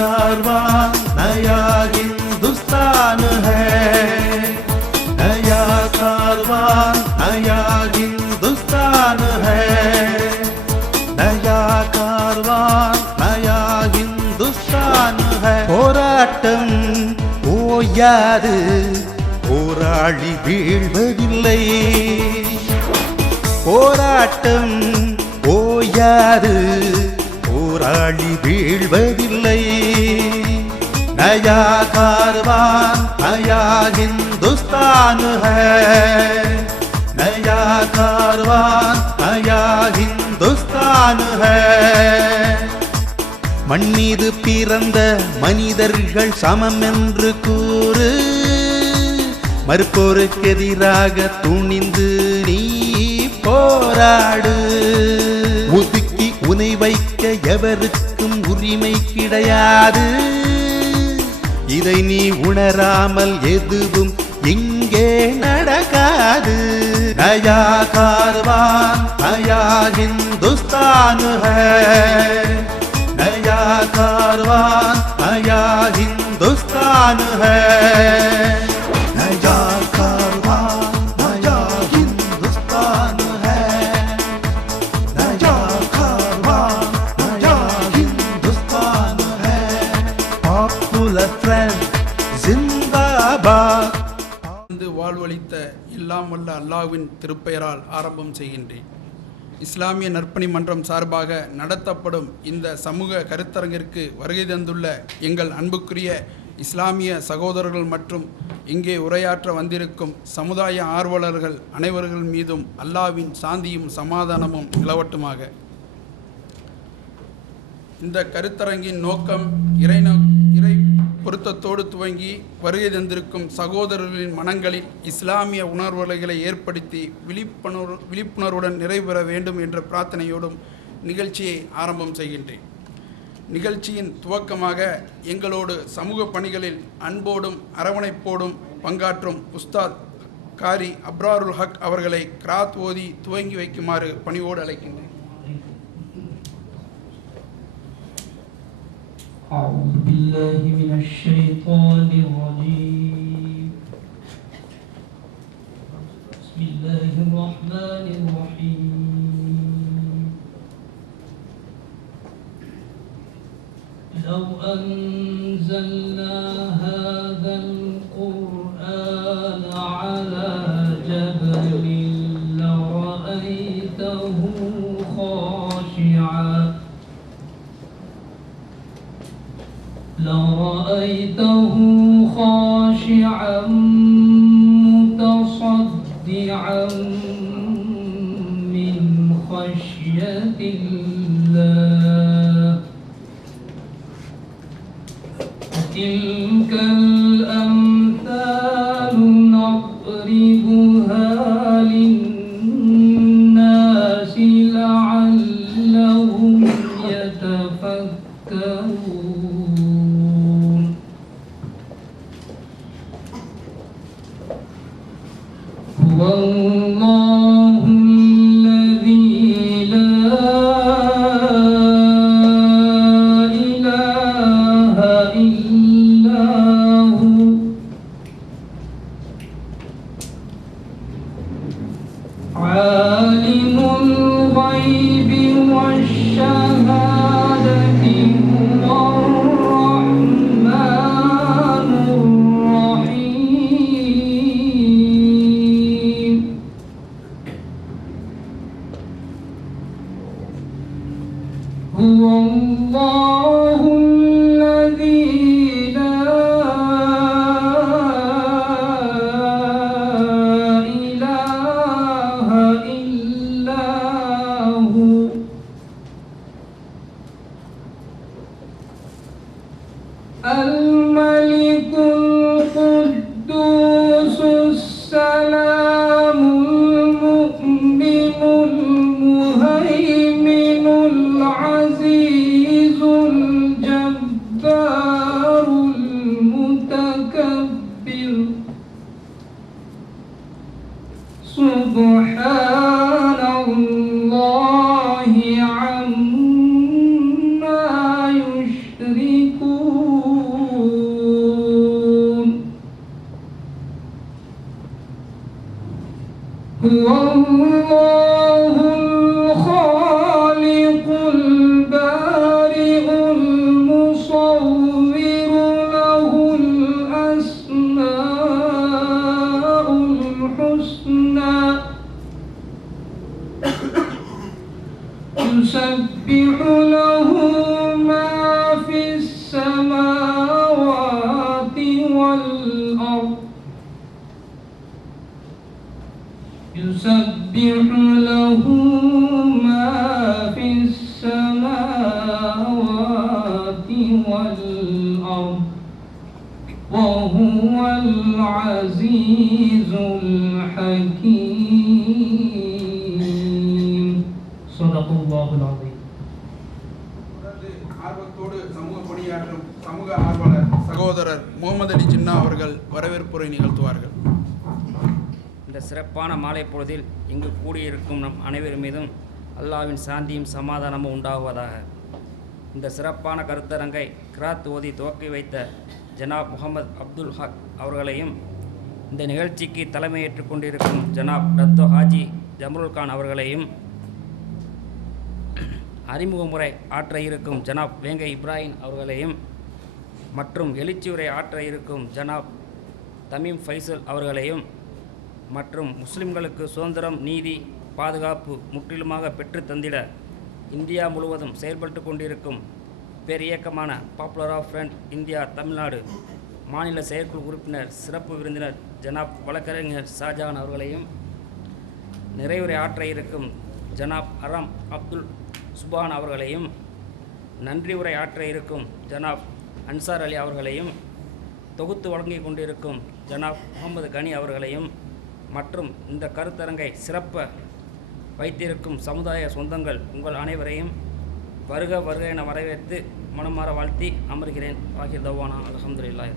कारवां नया हिंदुस्तान है, नया कारवां नया हिंदुस्तान है, नया कारवां नया हिंदुस्तान है। போராட்டம் ஓயாது, போராளி வீழ்வதில்லை, போராட்டம் ஓயாது, போராளி வீழ்வதில்லை। नया कारवां नया हिंदुस्तान है, नया कारवां नया हिंदुस्तान है। மண்மீது பிறந்த மனிதர்கள் சமம் என்று கூறு, மறுப்போருக்கு எதிராக துணிந்து நீ போராடு। ஒதுக்கி உனை வைக்க எவருக்கும் உரிமை கிடையாது, இதை நீ உணராமல் எதுவும் இங்கே நடக்காது। நயா कारवां नया हिंदुस्तान है, नया कारवां नया हिंदुस्तान है, नया कारवां नया हिंदुस्तान है, नया कारवां नया हिंदुस्तान है। पॉपुलर फ्रंट जिंदाबाद। வாழ்வளித்த எல்லாம் வல்ல அல்லாஹ்வின் திருப்பெயரால் ஆரம்பம் செய்கின்றேன். இஸ்லாமிய நற்பணி மன்றம் சார்பாக நடத்தப்படும் இந்த சமூக கருத்தரங்கிற்கு வருகை தந்துள்ள எங்கள் அன்புக்குரிய இஸ்லாமிய சகோதரர்கள் மற்றும் இங்கே உரையாற்ற வந்திருக்கும் சமுதாய ஆர்வலர்கள் அனைவர்கள் மீதும் அல்லாஹ்வின் சாந்தியும் சமாதானமும் நிலவட்டுமாக. இந்த கருத்தரங்கின் நோக்கம் இறை பொருத்தத்தோடு துவங்கி வருகை தந்திருக்கும் சகோதரர்களின் மனங்களில் இஸ்லாமிய உணர்வுகளை ஏற்படுத்தி விழிப்புணர்வுடன் நிறைவேற வேண்டும் என்ற பிரார்த்தனையோடும் நிகழ்ச்சியை ஆரம்பம் செய்கின்றேன். நிகழ்ச்சியின் துவக்கமாக எங்களோடு சமூக பணிகளில் அன்போடும் அரவணைப்போடும் பங்காற்றும் உஸ்தாத் காரி அப்ராருல் ஹக் அவர்களை கிராத் ஓதி துவங்கி வைக்குமாறு பணிவோடு அழைக்கின்றேன். أعوذ بالله من الشيطان الرجيم. بسم الله الرحمن الرحيم. لو أنزلنا هذا القرآن على جبل لرأيته خاشعا متصدعا من خشية الله. تلك الأمثال نضربها للناس لعلهم يتفكرون. والله الذي لا إله إلا هو عالم الغيب والشهادة هو الرحمن الرحيم. هو الله الذي لا إله إلا هو الملك القدوس السلام المؤمن المهيمن العزيز الجبار المتكبر. سبحان الله عما يشركون. الله الخالق البارئ المصور له الأسماء الحسنى يسبح له ما في السماوات والأرض يسبح له ما في السماوات والأرض وهو العزيز الحكيم صدق الله العظيم. ஆர்வத்தோடு சமூக பணியாற்றும் சமூக ஆர்வலர் சகோதரர் முகமது அலி ஜின்னா அவர்கள் வரவேற்புரை நிகழ்த்துவார்கள். இந்த சிறப்பான மாலை பொழுதில் இங்கு கூடியிருக்கும் நம் அனைவர் மீதும் அல்லாஹ்வின் சாந்தியும் சமாதானமும் உண்டாகுவதாக. இந்த சிறப்பான கருத்தரங்கை கிராத் ஓதி துவக்கி வைத்த ஜனாப் முகமது அப்துல் ஹக் அவர்களையும், இந்த நிகழ்ச்சிக்கு தலைமையேற்றுக் கொண்டிருக்கும் ஜனாப் டத்தோ ஹாஜி ஜம்ருல் கான் அவர்களையும், அறிமுகமுறை ஆற்ற இருக்கும் ஜனாப் வேங்கை இப்ராஹிம் அவர்களையும் மற்றும் எழுச்சியுரை ஆற்ற இருக்கும் ஜனாப் தமீம் ஃபைசல் அவர்களையும் மற்றும் முஸ்லிம்களுக்கு சுதந்திரம், நீதி, பாதுகாப்பு முற்றிலுமாக பெற்று தந்திட இந்தியா முழுவதும் செயல்பட்டு கொண்டிருக்கும் பேரியக்கமான popular of front India Tamil Nadu மாநில செயற்குழு உறுப்பினர் சிறப்பு விருந்தினர் ஜனாப் வழக்கறிஞர் ஷாஜான் அவர்களையும், நிறைவுரை ஆற்ற இருக்கும் ஜனாப் அரம் அப்துல் சுபான் அவர்களையும், நன்றி உரை ஆற்ற இருக்கும் ஜனாப் அன்சார் அலி அவர்களையும், தொகுத்து வழங்கி கொண்டிருக்கும் ஜனாப் முகமது கனி அவர்களையும் மற்றும் இந்த கருத்தரங்கை சிறப்ப வைத்திருக்கும் சமுதாய சொந்தங்கள் உங்கள் அனைவரையும் வருக வருக என வரவேற்று மனமாற வாழ்த்தி அமர்கிறேன். ஆகிர் தவானா அல்ஹம்துலில்லாஹ்.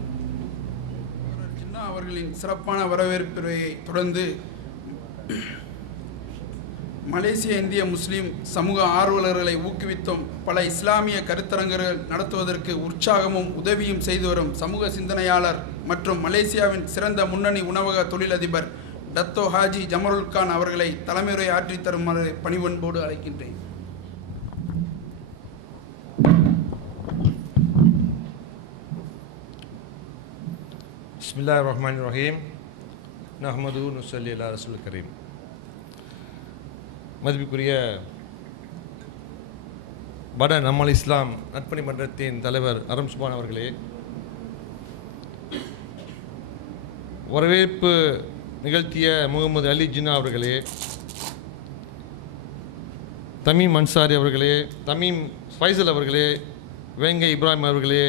ஜின்னா அவர்களின் சிறப்பான வரவேற்புரையை தொடர்ந்து மலேசிய இந்திய முஸ்லீம் சமூக ஆர்வலர்களை ஊக்குவித்தும் பல இஸ்லாமிய கருத்தரங்குகள் நடத்துவதற்கு உற்சாகமும் உதவியும் செய்து வரும் சமூக சிந்தனையாளர் மற்றும் மலேசியாவின் சிறந்த முன்னணி உணவக தொழிலதிபர் டத்தோ ஹாஜி ஜமருல் கான் அவர்களை தலைமையுரை ஆற்றி தருமாறு பணிவன்போடு அழைக்கின்றேன். பிஸ்மில்லாஹிர் ரஹ்மானிர் ரஹீம். நஹ்மது நுஸல்லி அலா ரசூல் கரீம். மதிப்புக்குரிய வட நம்மல் இஸ்லாம் நட்பணி மன்றத்தின் தலைவர் அரம் சுபான் அவர்களே, வரவேற்பு நிகழ்த்திய முகமது அலி ஜின்னா அவர்களே, தமீம் அன்சாரி அவர்களே, தமீம் ஃபைசல் அவர்களே, வேங்கை இப்ராஹிம் அவர்களே,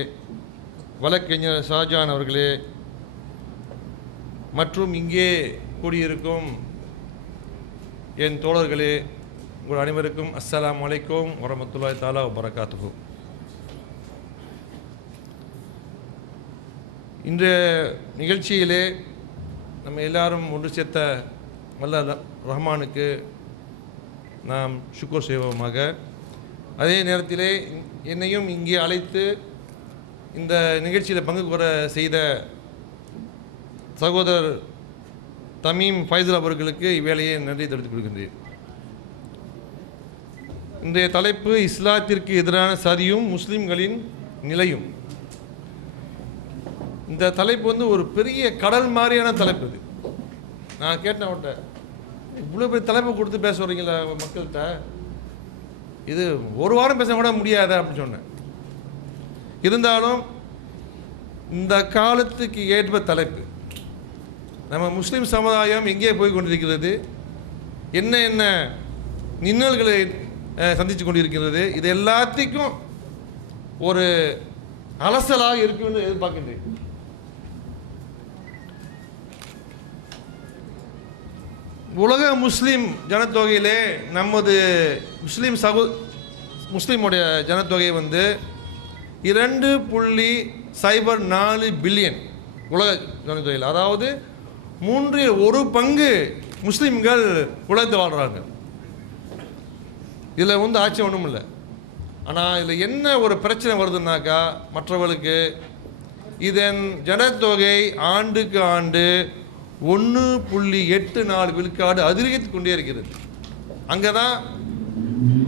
வழக்கறிஞர் ஷாஜான் அவர்களே மற்றும் இங்கே கூடியிருக்கும் என் தோழர்களே, உங்கள் அனைவருக்கும் அஸ்ஸலாமு அலைக்கும் வரமத்துல்லாஹி தஆலா வபரகாத்துஹு. இன்றைய நிகழ்ச்சியிலே நம்ம எல்லாரும் ஒன்று சேர்த்த வல்ல ரஹ்மானுக்கு நாம் ஷுக்ர் செய்வோமாக. அதே நேரத்திலே என்னையும் இங்கே அழைத்து இந்த நிகழ்ச்சியில் பங்கு பெற செய்த சகோதரர் தமீம் ஃபைசல் அவர்களுக்கு இவ்வேளையை நன்றி தெரிவித்துக் கொள்கின்றேன். இன்றைய தலைப்பு இஸ்லாத்திற்கு எதிரான சதியும் முஸ்லிம்களின் நிலையும். இந்த தலைப்பு ஒரு பெரிய கடல் மாதிரியான தலைப்பு. இது நான் கேட்டேன் அவர்கிட்ட, இவ்வளோ பெரிய தலைப்பு கொடுத்து பேச வரீங்களா மக்கள்கிட்ட, இது ஒரு வாரம் பேச கூட முடியாத அப்படின்னு சொன்னேன். இருந்தாலும் இந்த காலத்துக்கு ஏற்ப தலைப்பு, நம்ம முஸ்லீம் சமுதாயம் எங்கே போய் கொண்டிருக்கிறது, என்ன என்ன இன்னல்களை சந்தித்து கொண்டிருக்கிறது, இது எல்லாத்துக்கும் ஒரு அலசலாக இருக்கும் என்று எதிர்பார்க்கின்றேன். உலக முஸ்லீம் ஜனத்தொகையிலே நமது முஸ்லீமுடைய ஜனத்தொகை 2.04 பில்லியன் உலக ஜனத்தொகையில், அதாவது 1/3 முஸ்லீம்கள் உலகத்தில் வாழ்கிறாங்க. இதில் ஆட்சி ஒன்றும் இல்லை. ஆனால் இதில் என்ன ஒரு பிரச்சனை வருதுன்னாக்கா, மற்றவர்களுக்கு இதன் ஜனத்தொகை ஆண்டுக்கு ஆண்டு 1.84 விழுக்காடு அதிகரித்து கொண்டே இருக்கிறது. அங்கே தான்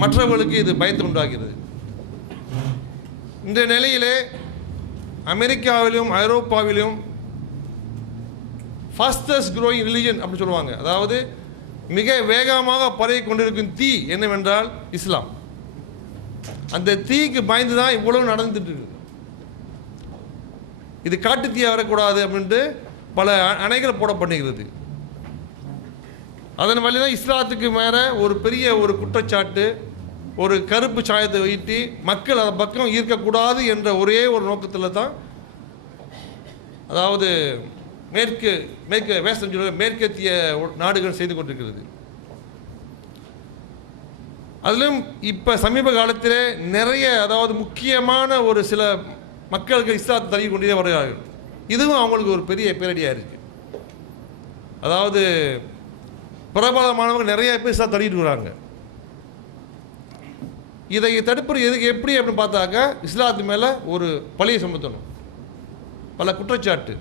மற்றவர்களுக்கு இது பயத்தை உண்டாகிறது. இந்த நிலையிலே அமெரிக்காவிலும் ஐரோப்பாவிலும் ஃபாஸ்டஸ்ட் க்ரோயிங் ரிலிஜன் அப்படின்னு சொல்லுவாங்க. அதாவது மிக வேகமாக பரவி கொண்டிருக்கும் தீ என்னவென்றால் இஸ்லாம். அந்த தீக்கு பயந்து தான் இவ்வளவு நடந்துட்டு இருக்கு. இது காட்டு தீயாக வரக்கூடாது அப்படின்ட்டு பல அணைகள் போடப்படுகிறது. அதன் வழி தான் இஸ்லாத்துக்கு மேலே ஒரு பெரிய ஒரு குற்றச்சாட்டு, ஒரு கருப்பு சாயத்தை வைத்து மக்கள் அதை பக்கம் ஈர்க்கக்கூடாது என்ற ஒரே ஒரு நோக்கத்தில் தான், அதாவது மேற்கத்திய நாடுகள் செய்து கொண்டிருக்கிறது. அதிலும் இப்போ சமீப காலத்தில் நிறைய, அதாவது முக்கியமான ஒரு சில மக்களுக்கு இஸ்லாத்தை தள்ளி கொண்டே வருகிறார்கள். இதுவும் அவங்களுக்கு ஒரு பெரிய பேரடியாக இருக்குது. அதாவது பிரபலமானவங்க நிறைய பேர் இஸ்லாத்தை தள்ளிட்டு வராங்க. இதை தடுப்பது எதுக்கு, எப்படி அப்படின்னு பார்த்தாக்கா இஸ்லாத்து மேலே ஒரு பழியை சுமத்தணும், பல குற்றச்சாட்டு.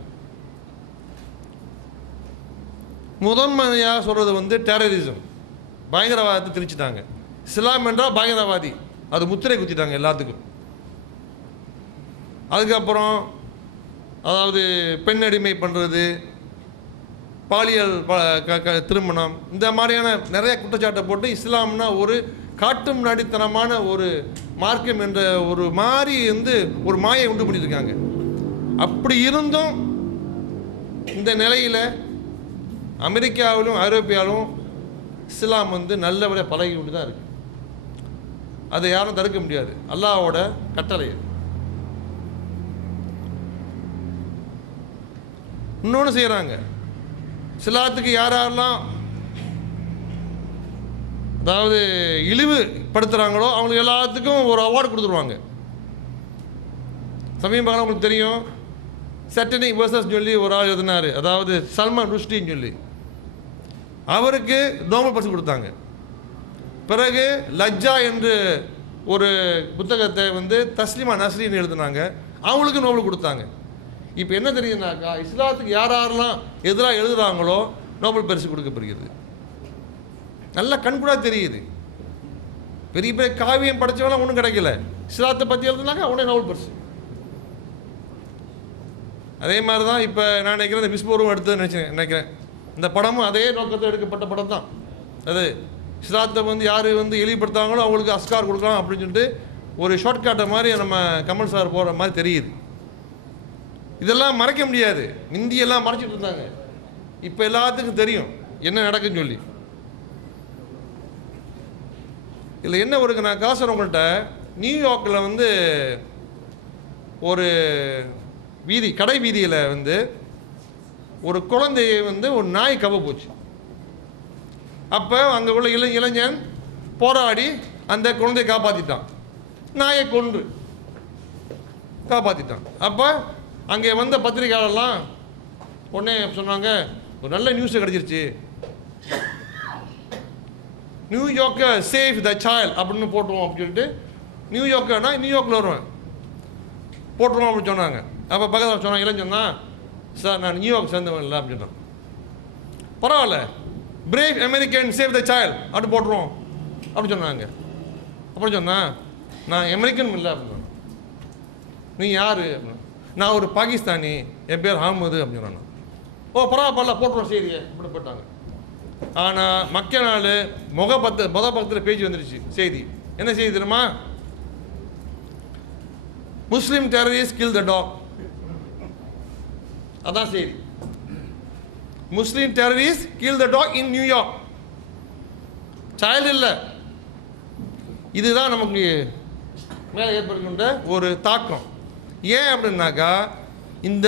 முதன்மையாக சொல்கிறது டெரரிசம், பயங்கரவாதத்தை திரிச்சிட்டாங்க. இஸ்லாம் என்றால் பயங்கரவாதி, அது முத்திரை குத்திட்டாங்க எல்லாத்துக்கும். அதுக்கப்புறம் அதாவது பெண் அடிமை பண்ணுறது, பாலியல் திருமணம், இந்த மாதிரியான நிறைய குற்றச்சாட்டை போட்டு இஸ்லாம்னா ஒரு காட்டும் நாடித்தனமான ஒரு மார்க்கம் என்ற ஒரு மாதிரி ஒரு மாயை உண்டு பண்ணியிருக்காங்க. அப்படி இருந்தும் இந்த நிலையில் அமெரிக்காவிலும் ஐரோப்பியாவிலும் இஸ்லாம் நல்லபடியாக பழகி கொண்டு தான் இருக்குது. அதை யாரும் தடுக்க முடியாது, அல்லாஹ்வோட கட்டளை. இன்னொன்று செய்கிறாங்க, இஸ்லாத்துக்கு யாரெல்லாம் அதாவது இழிவுபடுத்துகிறாங்களோ அவங்களுக்கு எல்லாத்துக்கும் ஒரு அவார்டு கொடுத்துருவாங்க. சமீப உங்களுக்கு தெரியும், சட்டனிக் வர்சஸ் சொல்லி ஒரு ஆள் எழுதினார், அதாவது சல்மான் ருஷ்டின்னு சொல்லி, அவருக்கு நோபல் பரிசு கொடுத்தாங்க. பிறகு லஜ்ஜா என்று ஒரு புத்தகத்தை தஸ்லிமா நஸ்ரின்னு எழுதினாங்க, அவங்களுக்கு நோபல் கொடுத்தாங்க. இப்போ என்ன தெரியுதுனாக்கா, இஸ்லாத்துக்கு யாரெல்லாம் எதிராக எழுதுகிறாங்களோ நோபல் பரிசு கொடுக்கப்படுகிறது. நல்லா கண்கூடாக தெரியுது. பெரிய பெரிய காவியம் படைச்சவெல்லாம் ஒன்றும் கிடைக்கல, இஸ்லாத்தை பற்றி எழுதுனாக்கா உடனே நோபல் பரிசு. அதே மாதிரி தான் இப்போ நான் நினைக்கிறேன், இந்த மிஸ்போரும் எடுத்து நினைக்கிறேன், இந்த படமும் அதே நோக்கத்தில் எடுக்கப்பட்ட படம் தான். அது இஸ்லாத்தை யார் இழிவுபடுத்தாங்களோ அவங்களுக்கு அஸ்கார் கொடுக்கலாம் அப்படின்னு சொல்லிட்டு ஒரு ஷார்ட்கட்டை மாதிரி நம்ம கமல் சார் போகிற மாதிரி தெரியுது. இதெல்லாம் மறைக்க முடியாது. இந்தியெல்லாம் மறைச்சிட்டு இருந்தாங்க, இப்போ எல்லாத்துக்கும் தெரியும் என்ன நடக்குன்னு சொல்லி. இதில் என்ன ஒரு நான் காசு உங்கள்கிட்ட, நியூயார்க்கில் ஒரு வீதி, கடை வீதியில் ஒரு குழந்தையை ஒரு நாய் கவ போச்சு. அப்போ அங்கே உள்ள இளைஞன் போராடி அந்த குழந்தையை காப்பாற்றிட்டான், நாயை கொன்று காப்பாற்றிட்டான். அப்போ அங்கே வந்த பத்திரிகையாளர்லாம் உடனே சொன்னாங்க, ஒரு நல்ல நியூஸ் கிடச்சிருச்சு, நியூயார்க்கர் சேவ் த சைல்ட் அப்படின்னு போட்டுருவோம் அப்படின்னு சொல்லிட்டு, நியூயார்க்கர்னா நியூயார்க்கில் வருவேன் போட்டுருவோம் அப்படின்னு சொன்னாங்க. அப்போ பக்கத்தில் சொன்னாங்க, இளைஞன்னா சார் நான் நியூயார்க் சேர்ந்தவன் இல்லை அப்படின்னு சொன்னான். பரவாயில்ல, brave American save the child அப்படின்னு போட்டுருவோம் அப்படின்னு சொன்னாங்க. அப்புறம் சொன்னேன், நான் அமெரிக்கன் இல்லை அப்படின்னு சொன்னேன். நீ யார் அப்படின்னா, நான் ஒரு பாகிஸ்தானி, என் பேர் அஹமது அப்படின்னு சொன்னான். ஓ பரவாயில்ல போட்டுருவோம் செய்தியை அப்படி போட்டாங்க. ஆனால் மக்கள் நாள் முத பக்கத்தில் பேஜ் வந்துருச்சு செய்தி. என்ன செய்தி தெரியுமா? Muslim terrorist kill the dog. அதான் செய்தி. Muslim terrorist kill the dog in New York. Child இல்லை. இதுதான் நமக்கு மேலே ஏற்படுகின்ற ஒரு தாக்கம். ஏன் அப்படின்னாக்கா, இந்த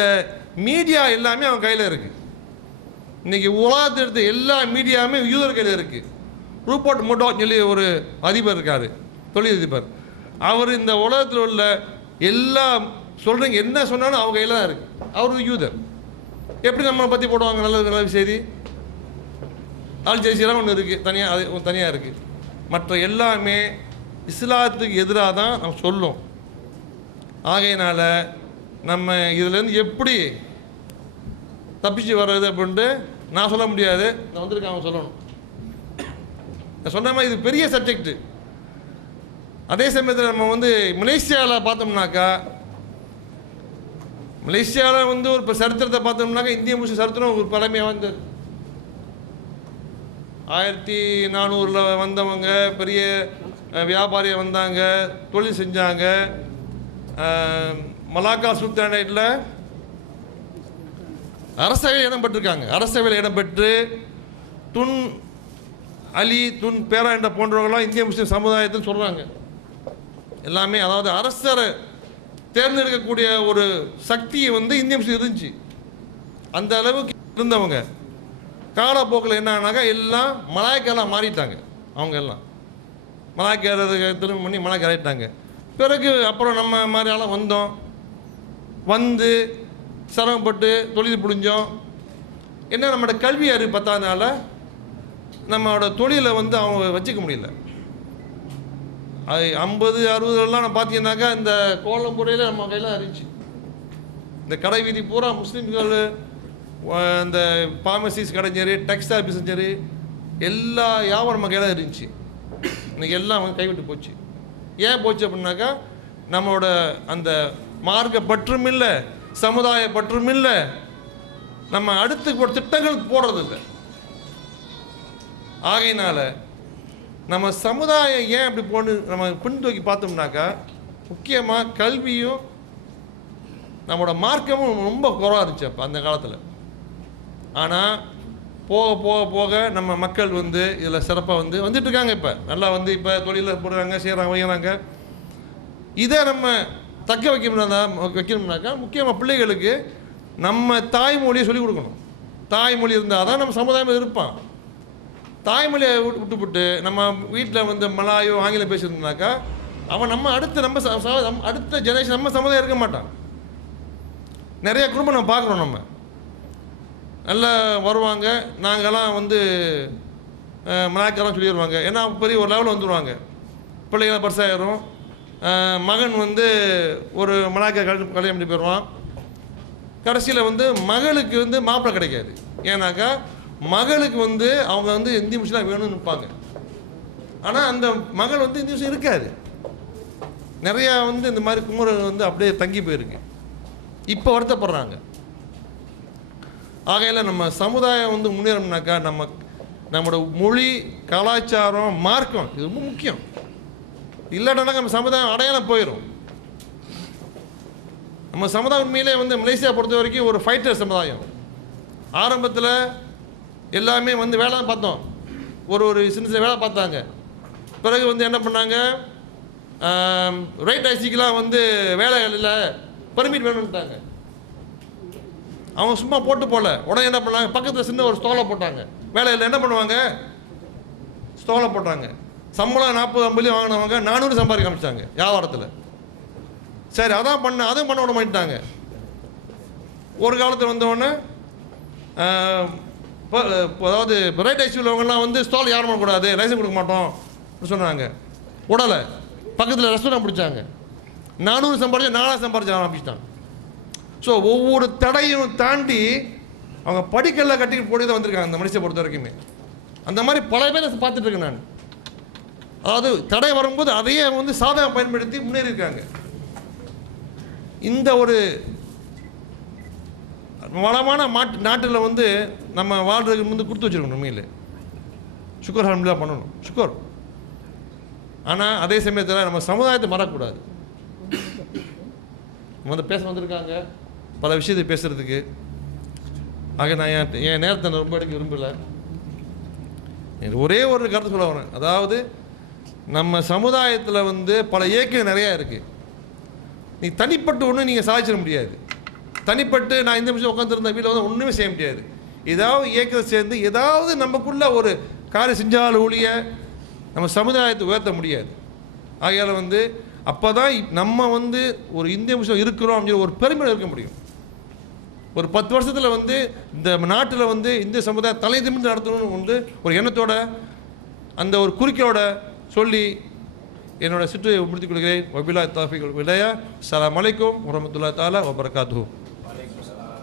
மீடியா எல்லாமே அவன் கையில் இருக்குது. இன்றைக்கி உலகத்தில் எடுத்த எல்லா மீடியாவுமே யூதர் கையில் இருக்குது. ரூபர்ட் முர்டாக் சொல்லி ஒரு அதிபர் இருக்கார், தொழிலதிபர். அவர் இந்த உலகத்தில் உள்ள எல்லா சொல்கிறீங்க என்ன சொன்னாலும் அவங்க கையில் தான் இருக்குது. அவருக்கு யூதர். எப்படி நம்மளை பற்றி போடுவாங்க நல்ல செய்தி? ஆல் ஜசீரா ஒன்று இருக்குது, தனியாக இருக்குது. மற்ற எல்லாமே இஸ்லாத்துக்கு எதிராக தான் நம்ம சொல்லும். ஆகையினால நம்ம இதிலேருந்து எப்படி தப்பிச்சு வர்றது அப்படின்ட்டு நான் சொல்ல முடியாது, நான் வந்திருக்கேன், அவன் சொல்லணும். நான் சொன்ன மாதிரி இது பெரிய சப்ஜெக்ட். அதே சமயத்தில் நம்ம வந்து மலேசியாவில் பார்த்தோம்னாக்கா, மலேசியாவில் வந்து ஒரு சரித்திரத்தை பார்த்தோம்னாக்கா இந்திய முஸ்லீம் சரித்திரம் ஒரு பழமையாக வந்தது. 1400 வந்தவங்க பெரிய வியாபாரியாக வந்தாங்க, தொழில் செஞ்சாங்க. மலாக்கா சுல்தானேட்டில் அரசவையில் இடம் பெற்றிருக்காங்க. அரசவையில் இடம் பெற்று துன் அலி, துன் பேரா என்ற போன்றவர்களாம் இந்திய முஸ்லீம் சமுதாயத்தில் சொல்கிறாங்க. எல்லாமே அதாவது அரசரை தேர்ந்தெடுக்கக்கூடிய ஒரு சக்தியை வந்து இந்திய முஸ்லீம் இருந்துச்சு. அந்த அளவுக்கு இருந்தவங்க காலப்போக்கில் என்னன்னாக்கா எல்லாம் மலாய்க்கெல்லாம் மாறிட்டாங்க. அவங்க எல்லாம் மலாய்க்காரதுக்கு திரும்ப பண்ணி மலாய்க்கு ஆகிட்டாங்க. பிறகு அப்புறம் நம்ம மாதிரியாலாம் வந்தோம், வந்து சிரமப்பட்டு தொழில் புரிஞ்சோம். என்ன நம்மளோட கல்வி அறிவு பத்தாதனால நம்மளோட தொழிலை வந்து அவங்க வச்சுக்க முடியல. அது 50, 60 நான் பார்த்தீங்கன்னாக்கா இந்த கோலம்புரையில் நம்ம கையில் இருந்துச்சு. இந்த கடை வீதி பூரா முஸ்லீம்கள், இந்த ஃபார்மசிஸ் கடைஞ்சரு, டெக்ஸ்டைல் பிசினரு, எல்லா வியாபாரம் நம்ம கையில் இருந்துச்சு. இன்றைக்கி எல்லாம் அவங்க கைவிட்டு போச்சு. ஏன் போச்சு அப்படின்னாக்கா நம்மளோட அந்த மார்க்க பற்றும் இல்லை, சமுதாய பற்றும் இல்லை, நம்ம அடுத்து திட்டங்கள் போடுறதில்லை. ஆகையினால நம்ம சமுதாயம் ஏன் அப்படி போன்னு நம்ம பின்தூக்கி பார்த்தோம்னாக்கா முக்கியமாக கல்வியும் நம்மளோட மார்க்கமும் ரொம்ப குறைவாக இருந்துச்சு அப்போ அந்த காலத்தில். ஆனால் போக போக போக நம்ம மக்கள் வந்து இதில் சிறப்பாக வந்துட்டு இருக்காங்க. இப்போ நல்லா இப்போ தொழிலில் போடுறாங்க, செய்கிறாங்க, வைக்கிறாங்க. இதை நம்ம தக்க வைக்கணும்னாக்கா முக்கியமாக பிள்ளைகளுக்கு நம்ம தாய்மொழியை சொல்லிக் கொடுக்கணும். தாய்மொழி இருந்தால் தான் நம்ம சமுதாயம் இருப்பான். தாய்மொழியை விட்டுவிட்டு நம்ம வீட்டில் மலாயோ ஆங்கிலம் பேசியிருந்தோம்னாக்கா அவன் நம்ம அடுத்த ஜெனரேஷன் நம்ம சமுதாயம் இருக்க மாட்டான். நிறைய குடும்பம் நம்ம பார்க்குறோம். நம்ம நல்லா வருவாங்க, நாங்கள்லாம் மலாய்க்கெல்லாம் சொல்லிடுவாங்க. ஏன்னா பெரிய ஒரு லெவலில் வந்துடுவாங்க, பிள்ளைங்களாம் பர்சாயிரும். மகன் ஒரு மலாய்க்க கல்யாணம் பண்ணி போயிடுவான். கடைசியில் மகளுக்கு மாப்பிள்ளை கிடைக்காது. ஏன்னாக்கா மகளுக்கு அவங்க இந்திய முஸ்லீம் வேணும்னு நிற்பாங்க. ஆனால் அந்த மகள் இந்திய முஸ்லீம் இருக்காது. நிறையா இந்த மாதிரி குமுறல் அப்படியே தங்கி போயிருக்கு. இப்போ வருத்தப்படுறாங்க. ஆகையில் நம்ம சமுதாயம் முன்னேறணும்னாக்கா நம்மளோட மொழி, கலாச்சாரம், மார்க்கம் இது ரொம்ப முக்கியம். இல்லாட்டா நம்ம சமுதாயம் அடையாளம் போயிடும். நம்ம சமுதாயம் உண்மையிலே மலேசியா பொறுத்த வரைக்கும் ஒரு ஃபைட்டர் சமுதாயம். ஆரம்பத்தில் எல்லாமே வேலை தான் பார்த்தோம், ஒரு சின்ன சின்ன வேலை பார்த்தாங்க. பிறகு என்ன பண்ணாங்க, ரைட் ஐசிக்கெலாம் வேலை இல்லை, பர்மிட் வேணும்ட்டாங்க. அவங்க சும்மா போட்டு போகல, உடனே என்ன பண்ணாங்க, பக்கத்தில் சின்ன ஒரு ஸ்டோலை போட்டாங்க. வேலை இல்லை, என்ன பண்ணுவாங்க, ஸ்டோலை போட்டாங்க. சம்பளம் 40-50 வாங்கினவங்க 400 சம்பாதிக்க ஆரம்பிச்சாங்க வியாபாரத்தில். சரி அதுவும் பண்ண விட மாட்டாங்க. ஒரு காலத்தில் வந்தவொடனே அதாவது ரைட் ஐசி உள்ளவங்கலாம் ஸ்டால் யாரும் பண்ணக்கூடாது, லைசன்ஸ் கொடுக்க மாட்டோம் சொன்னாங்க. உடலை பக்கத்தில் ரெஸ்டாரண்ட் பிடிச்சாங்க. 400 சம்பாதிச்சு 4000 சம்பாதிச்சு ஆரம்பிச்சிட்டாங்க. ஸோ ஒவ்வொரு தடையும் தாண்டி அவங்க படிக்கல்ல கட்டிட்டு போட்டு தான் வந்திருக்காங்க அந்த மனுஷனை பொறுத்த வரைக்குமே. அந்த மாதிரி பல பேர் பார்த்துட்டு இருக்கேன் நான். அதாவது தடை வரும்போது அதையே சாதகம் பயன்படுத்தி முன்னேறி இருக்காங்க. இந்த ஒரு வளமான நாட்டில் நம்ம வாழ்றதுக்கு கொடுத்து வச்சுருக்கணும். உண்மையில் சுக்கர் அல்ஹம்துலில்லாஹ் பண்ணணும், சுக்கர். ஆனால் அதே சமயத்தில் நம்ம சமுதாயத்தை மறக்கக்கூடாது. பேச வந்திருக்காங்க பல விஷயத்தை பேசுகிறதுக்கு. ஆக நான் என் நேரத்தை ரொம்ப எடுக்க விரும்பலை. ஒரே ஒரு கருத்து சொல்ல வரேன். அதாவது நம்ம சமுதாயத்தில் பல இயக்கம் நிறையா இருக்குது. நீ தனிப்பட்டு ஒன்றும் நீங்கள் சாதிச்சிட முடியாது. தனிப்பட்டு நான் இந்த நிமிஷம் உட்காந்துருந்த வீட்டில் ஒன்றுமே செய்ய முடியாது. ஏதாவது இயக்கத்தை சேர்ந்து ஏதாவது நமக்குள்ள ஒரு காரியம் செஞ்சாலும் ஒழிய நம்ம சமுதாயத்தை உயர்த்த முடியாது. ஆகையால் அப்போ தான் நம்ம ஒரு இந்திய முஸ்லீம் இருக்கிறோம் அப்படின்னு ஒரு பெருமையில் இருக்க முடியும். ஒரு 10 வருஷத்தில் இந்த நாட்டில் இந்திய சமுதாயம் தலை நிமிர்ந்து நடத்தணும்னு ஒரு எண்ணத்தோட அந்த ஒரு குறிக்கோட சொல்லி என்னோட சிற்றுரையை முடித்துக் கொள்கிறேன். வபில்லாஹி தௌஃபீக் வல் ஹிதாயா. அஸ்ஸலாமு அலைக்கும் வரஹ்மத்துல்லாஹி தஆலா வ பரகாத்துஹு.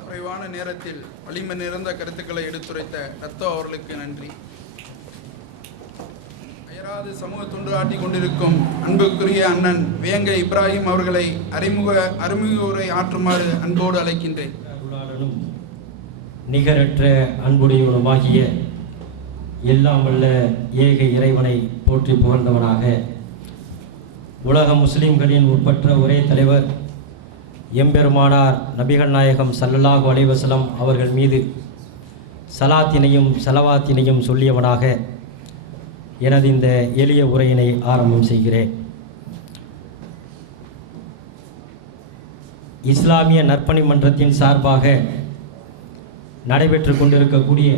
குறைவான நேரத்தில் வலிமை நிறைந்த கருத்துக்களை எடுத்துரைத்த ரத்தோ அவர்களுக்கு நன்றி. அயராது சமூக தொண்டு ஆட்டி கொண்டிருக்கும் அன்புக்குரிய அண்ணன் வேங்கை இப்ராஹிம் அவர்களை அறிமுக உரை ஆற்றுமாறு அன்போடு அழைக்கின்றேன். அருளாளனும் நிகரற்ற அன்புடையவனுமாகிய எல்லாம் வல்ல ஏக இறைவனை போற்றி புகழ்ந்தவனாக உலக முஸ்லிம்களின் உட்பட்ட ஒரே தலைவர் எம்பெருமானார் நபிகள் நாயகம் ஸல்லல்லாஹு அலைஹி வஸல்லம் அவர்கள் மீது சலாத்தினையும் சலவாத்தினையும் சொல்லியவனாக எனது இந்த எளிய உரையினை ஆரம்பம் செய்கிறேன். இஸ்லாமிய நற்பணி மன்றத்தின் சார்பாக நடைபெற்று கொண்டிருக்கக்கூடிய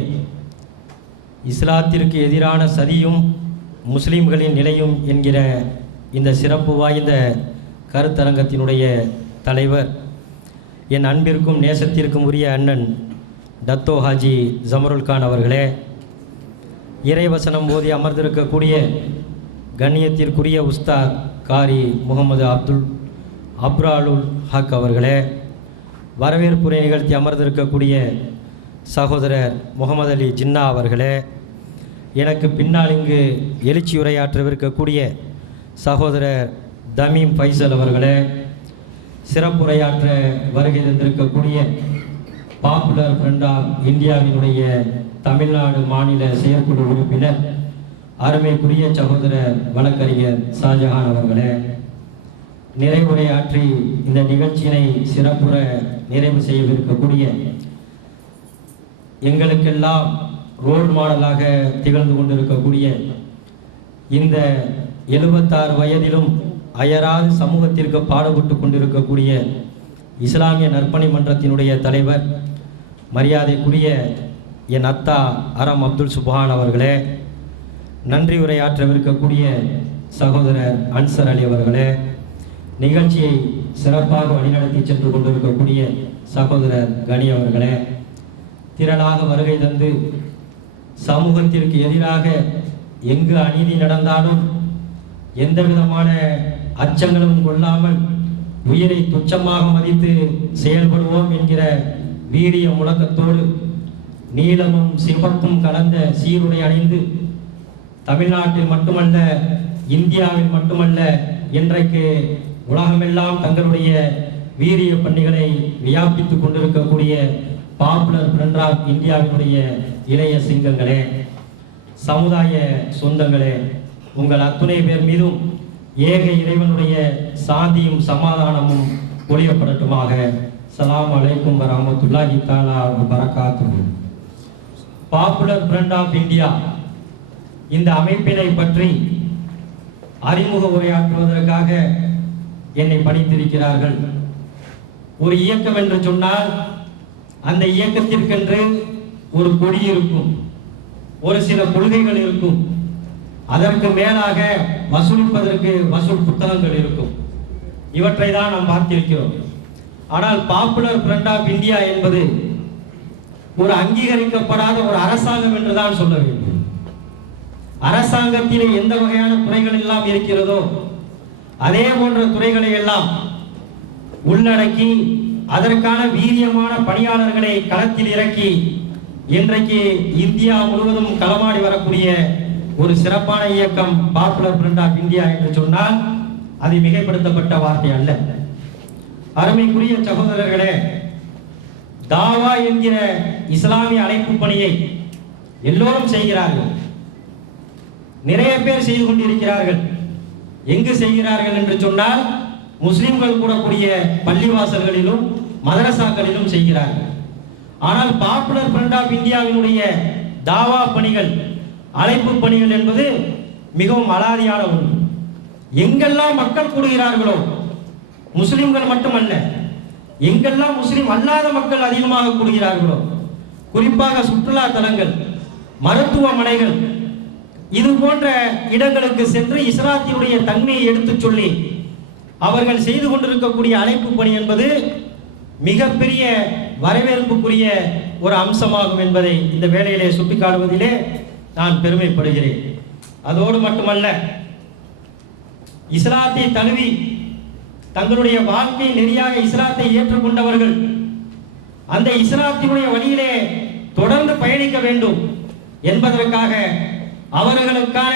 இஸ்லாத்திற்கு எதிரான சதியும் முஸ்லிம்களின் நிலையும் என்கிற இந்த சிறப்பு வாய்ந்த கருத்தரங்கத்தினுடைய தலைவர் என் அன்பிற்கும் நேசத்திற்கும் உரிய அண்ணன் டத்தோ ஹாஜி ஜமருல் கான் அவர்களே, இறைவசனம் போதி அமர்ந்திருக்கக்கூடிய கண்ணியத்திற்குரிய உஸ்தாத் காரி முகமது அப்ராலுல் ஹக் அவர்களே, வரவேற்புரை நிகழ்த்தி அமர்ந்திருக்கக்கூடிய சகோதரர் முகமது அலி ஜின்னா அவர்களே, எனக்கு பின்னால் இங்கு எழுச்சியுரையாற்றவிருக்கக்கூடிய சகோதரர் தமீம் ஃபைசல் அவர்களே, சிறப்புரையாற்ற வருகை தந்திருக்கக்கூடிய பாப்புலர் ஃப்ரண்ட் ஆஃப் இந்தியாவினுடைய தமிழ்நாடு மாநில செயற்குழு உறுப்பினர் அருமைக்குரிய சகோதரர் வழக்கறிஞர் ஷாஜஹான் அவர்களே, நிறைவுரையாற்றி இந்த நிகழ்ச்சியினை சிறப்புற நிறைவு செய்யவிருக்கக்கூடிய எங்களுக்கெல்லாம் ரோல் மாடலாக திகழ்ந்து கொண்டிருக்கக்கூடிய இந்த 76 வயதிலும் அயராது சமூகத்திற்கு பாடுபட்டு கொண்டிருக்கக்கூடிய இஸ்லாமிய நற்பணி மன்றத்தினுடைய தலைவர் மரியாதைக்குரிய என் அத்தா அரம் அப்துல் சுப்ஹான் அவர்களே, நன்றி உரையாற்றவிருக்கக்கூடிய சகோதரர் அன்சர் அலி அவர்களே, நிகழ்ச்சியை சிறப்பாக வழிநடத்தி சென்று கொண்டிருக்கக்கூடிய சகோதரர் கனி அவர்களே, திரளாக வருகை தந்து சமூகத்திற்கு எதிராக எங்கு அநீதி நடந்தாலும் எந்த விதமான அச்சங்களும் கொள்ளாமல் உயிரை துச்சமாக மதித்து செயல்படுவோம் என்கிற வீரிய முழக்கத்தோடு நீலமும் சிவப்பும் கலந்த சீருடை அணிந்து தமிழ்நாட்டில் மட்டுமல்ல இந்தியாவில் மட்டுமல்ல இன்றைக்கு உலகமெல்லாம் தங்களுடைய வீரிய பணிகளை வியாபித்துக் கொண்டிருக்கக்கூடிய பாப்புலர் ஃப்ரண்ட் ஆஃப் இந்தியாவினுடைய இளைய சிங்கங்களே, சமுதாய சொந்தங்களே, உங்கள் அத்துணை பேர் மீதும் ஏக இறைவனுடைய சாந்தியும் சமாதானமும் ஒளியப்படட்டுமாக. ஸலாம் அலைக்கும் வரஹ்மத்துல்லாஹி தஆலா வ பரகாத்துஹு. பாப்புலர் ஃப்ரண்ட் ஆஃப் இந்தியா இந்த அமைப்பினை பற்றி அறிமுக உரையாற்றுவதற்காக என்னை பணித்திருக்கிறார்கள். ஒரு இயக்கம் என்று சொன்னால் அந்த இயக்கத்திற்கென்று ஒரு கொடி இருக்கும், ஒரு சில கொள்கைகள் இருக்கும், அதற்கு மேலாக வசூலிப்பதற்கு வசூல் புத்தகங்கள் இருக்கும். இவற்றை தான் நாம் பார்த்திருக்கிறோம். ஆனால் பாப்புலர் ஃப்ரண்ட் ஆஃப் இந்தியா என்பது ஒரு அங்கீகரிக்கப்படாத ஒரு அரசாங்கம் என்றுதான் சொல்ல வேண்டும். அரசாங்கத்திலே எந்த வகையான துறைகள் எல்லாம் இருக்கிறதோ அதே போன்ற துறைகளை எல்லாம் உள்ளடக்கி அதற்கான வீரியமான பணியாளர்களை களத்தில் இறக்கி இன்றைக்கு இந்தியா முழுவதும் களமாடி வரக்கூடிய ஒரு சிறப்பான இயக்கம் பாப்புலர் ஃப்ரண்ட் ஆஃப் இந்தியா என்று சொன்னால் அது மிகைப்படுத்தப்பட்ட வார்த்தை அல்ல. அருமைக்குரிய சகோதரர்களே, தாவா என்கிற இஸ்லாமிய அழைப்பு பணியை எல்லோரும் செய்கிறார்கள், நிறைய பேர் செய்து கொண்டிருக்கிறார்கள். எங்கு செய்கிறார்கள் என்று சொன்னால் முஸ்லிம்கள் கூடக்கூடிய பள்ளிவாசல்களிலும் மதரசாக்களிலும் செய்கிறார்கள். ஆனால் பாப்புலர் ஃப்ரண்ட் ஆஃப் இந்தியாவினுடைய தாவா பணிகள், அழைப்பு பணிகள் என்பது மிகவும் அலாதியான ஒன்று. எங்கெல்லாம் மக்கள் கூடுகிறார்களோ, முஸ்லிம்கள் மட்டுமல்ல, எங்கெல்லாம் முஸ்லிம் அல்லாத மக்கள் அதிகமாக கூடுகிறார்களோ, குறிப்பாக சுற்றுலா தலங்கள், மருத்துவமனைகள், இது போன்ற இடங்களுக்கு சென்று இஸ்லாத்தினுடைய தன்மையை எடுத்துச் சொல்லி அவர்கள் செய்து கொண்டிருக்கக்கூடிய அழைப்பு பணி என்பது மிகப்பெரிய வரவேற்புக்குரிய ஒரு அம்சமாகும் என்பதை இந்த வேளையிலே சுட்டிக்காட்டுவதிலே நான் பெருமைப்படுகிறேன். அதோடு மட்டுமல்ல, இஸ்லாத்தை தழுவி தங்களுடைய வாழ்க்கை நெறியாக இஸ்லாத்தை ஏற்றுக்கொண்டவர்கள் அந்த இஸ்லாத்தினுடைய வழியிலே தொடர்ந்து பயணிக்க வேண்டும் என்பதற்காக அவர்களுக்கான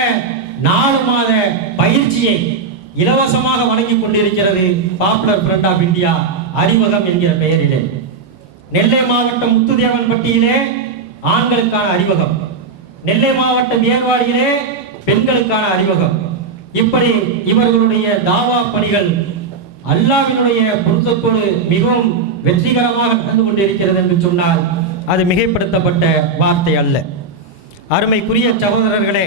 நிகழ்ச்சியை இலவசமாக வழங்கிக் கொண்டிருக்கிறது பாப்புலர் ஃப்ரண்ட் ஆஃப் இந்தியா அறிமுகம் என்கிற பெயரிலே. நெல்லை மாவட்டம் முத்துதேவன்பட்டியிலே ஆண்களுக்கான அறிமுகம், நெல்லை மாவட்டம் ஏர்வாடியிலே பெண்களுக்கான அறிமுகம். இப்படி இவர்களுடைய தாவா பணிகள் அல்லாஹ்வினுடைய பொருத்தத்தோடு மிகவும் வெற்றிகரமாக நடந்து கொண்டிருக்கிறது என்று சொன்னால் அது மிகைப்படுத்தப்பட்ட வார்த்தை அல்ல. அருமைக்குரிய சகோதரர்களே,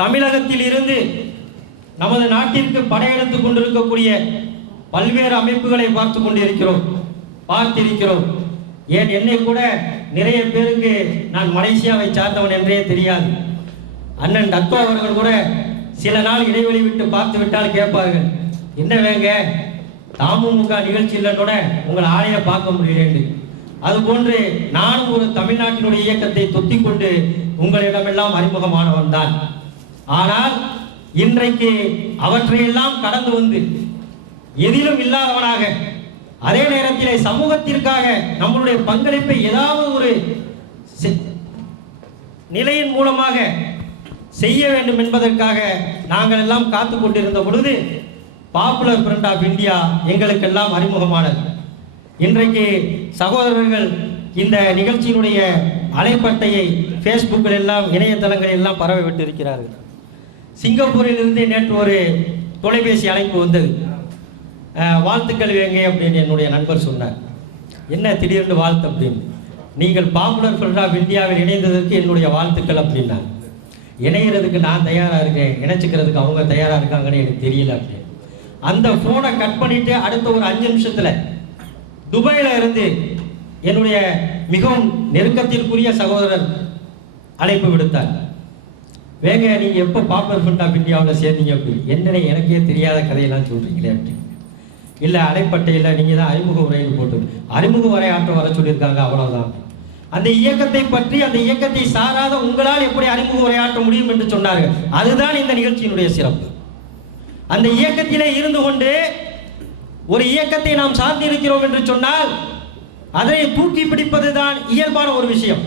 தமிழகத்தில் இருந்து நமது நாட்டிற்கு படையெடுத்துக் கொண்டிருக்கக்கூடிய பல்வேறு அமைப்புகளை பார்த்திருக்கிறோம். ஏன் என்னை கூட நிறைய பேருக்கு நான் மலேசியாவை சார்ந்தவன் என்றே தெரியாது. அண்ணன் டக்கோ அவர்கள் கூட சில நாள் இடைவெளி விட்டு பார்த்து விட்டால் கேட்பார்கள், என்ன வேங்க தாமுக நிகழ்ச்சியில் கூட உங்கள் ஆணையை பார்க்க முடியல. அதுபோன்று நானும் ஒரு தமிழ்நாட்டினுடைய இயக்கத்தை தொத்திக் கொண்டு உங்களிடமெல்லாம் அறிமுகமானவன் தான். ஆனால் இன்றைக்கு அவற்றையெல்லாம் கடந்து வந்து எதிலும் இல்லாதவனாக, அதே நேரத்திலே சமூகத்திற்காக நம்மளுடைய பங்களிப்பை ஏதாவது ஒரு நிலையின் மூலமாக செய்ய வேண்டும் என்பதற்காக நாங்கள் எல்லாம் காத்து கொண்டிருந்த பொழுது பாப்புலர் ஃப்ரண்ட் ஆஃப் இந்தியா எங்களுக்கெல்லாம் அறிமுகமானது. இன்றைக்கு சகோதரர்கள் இந்த நிகழ்ச்சியினுடைய அலைப்பட்டையை ஃபேஸ்புக்கில் எல்லாம் இணையதளங்களில் எல்லாம் பரவ விட்டிருக்கிறார்கள். சிங்கப்பூரில் இருந்து நேற்று ஒரு தொலைபேசி அழைப்பு வந்தது. வாழ்த்துக்கள் வேங்க அப்படின்னு என்னுடைய நண்பர் சொன்னார். என்ன திடீர்னு வாழ்த்து அப்படின்னு? நீங்கள் பாப்புலர் ஃப்ரண்ட் ஆஃப் இந்தியாவில் இணைந்ததற்கு என்னுடைய வாழ்த்துக்கள் அப்படின்னா. இணைகிறதுக்கு நான் தயாராக இருக்கேன், இணைச்சிக்கிறதுக்கு அவங்க தயாராக இருக்காங்கன்னு எனக்கு தெரியல அப்படின்னு. அந்த ஃபோனை கட் பண்ணிட்டு அடுத்த ஒரு 5 நிமிஷத்தில் துபாயில் இருந்து என்னுடைய மிகவும் நெருக்கத்திற்குரிய சகோதரர் அழைப்பு விடுத்தார். வேங்க நீங்கள் எப்போ பாப்புலர் ஃப்ரண்ட் ஆஃப் இந்தியாவில் சேர்ந்தீங்க அப்படின்னு. என்னென்ன எனக்கே தெரியாத கதையெல்லாம் சொல்கிறீங்களே அப்படின்னு. இல்லை அலைப்பட்டையில் நீங்கள் தான் அறிமுக உரைன்னு போட்டு அறிமுக உரையாற்ற வர சொல்லியிருக்காங்க, அவ்வளோதான். அந்த இயக்கத்தை பற்றி, அந்த இயக்கத்தை சாராத உங்களால் எப்படி அறிமுக உரையாற்ற முடியும் என்று சொன்னார்கள். அதுதான் இந்த நிகழ்ச்சியினுடைய சிறப்பு. அந்த இயக்கத்திலே இருந்து கொண்டு ஒரு இயக்கத்தை நாம் சார்ந்திருக்கிறோம் என்று சொன்னால் அதை தூக்கி பிடிப்பது தான் இயல்பான ஒரு விஷயம்.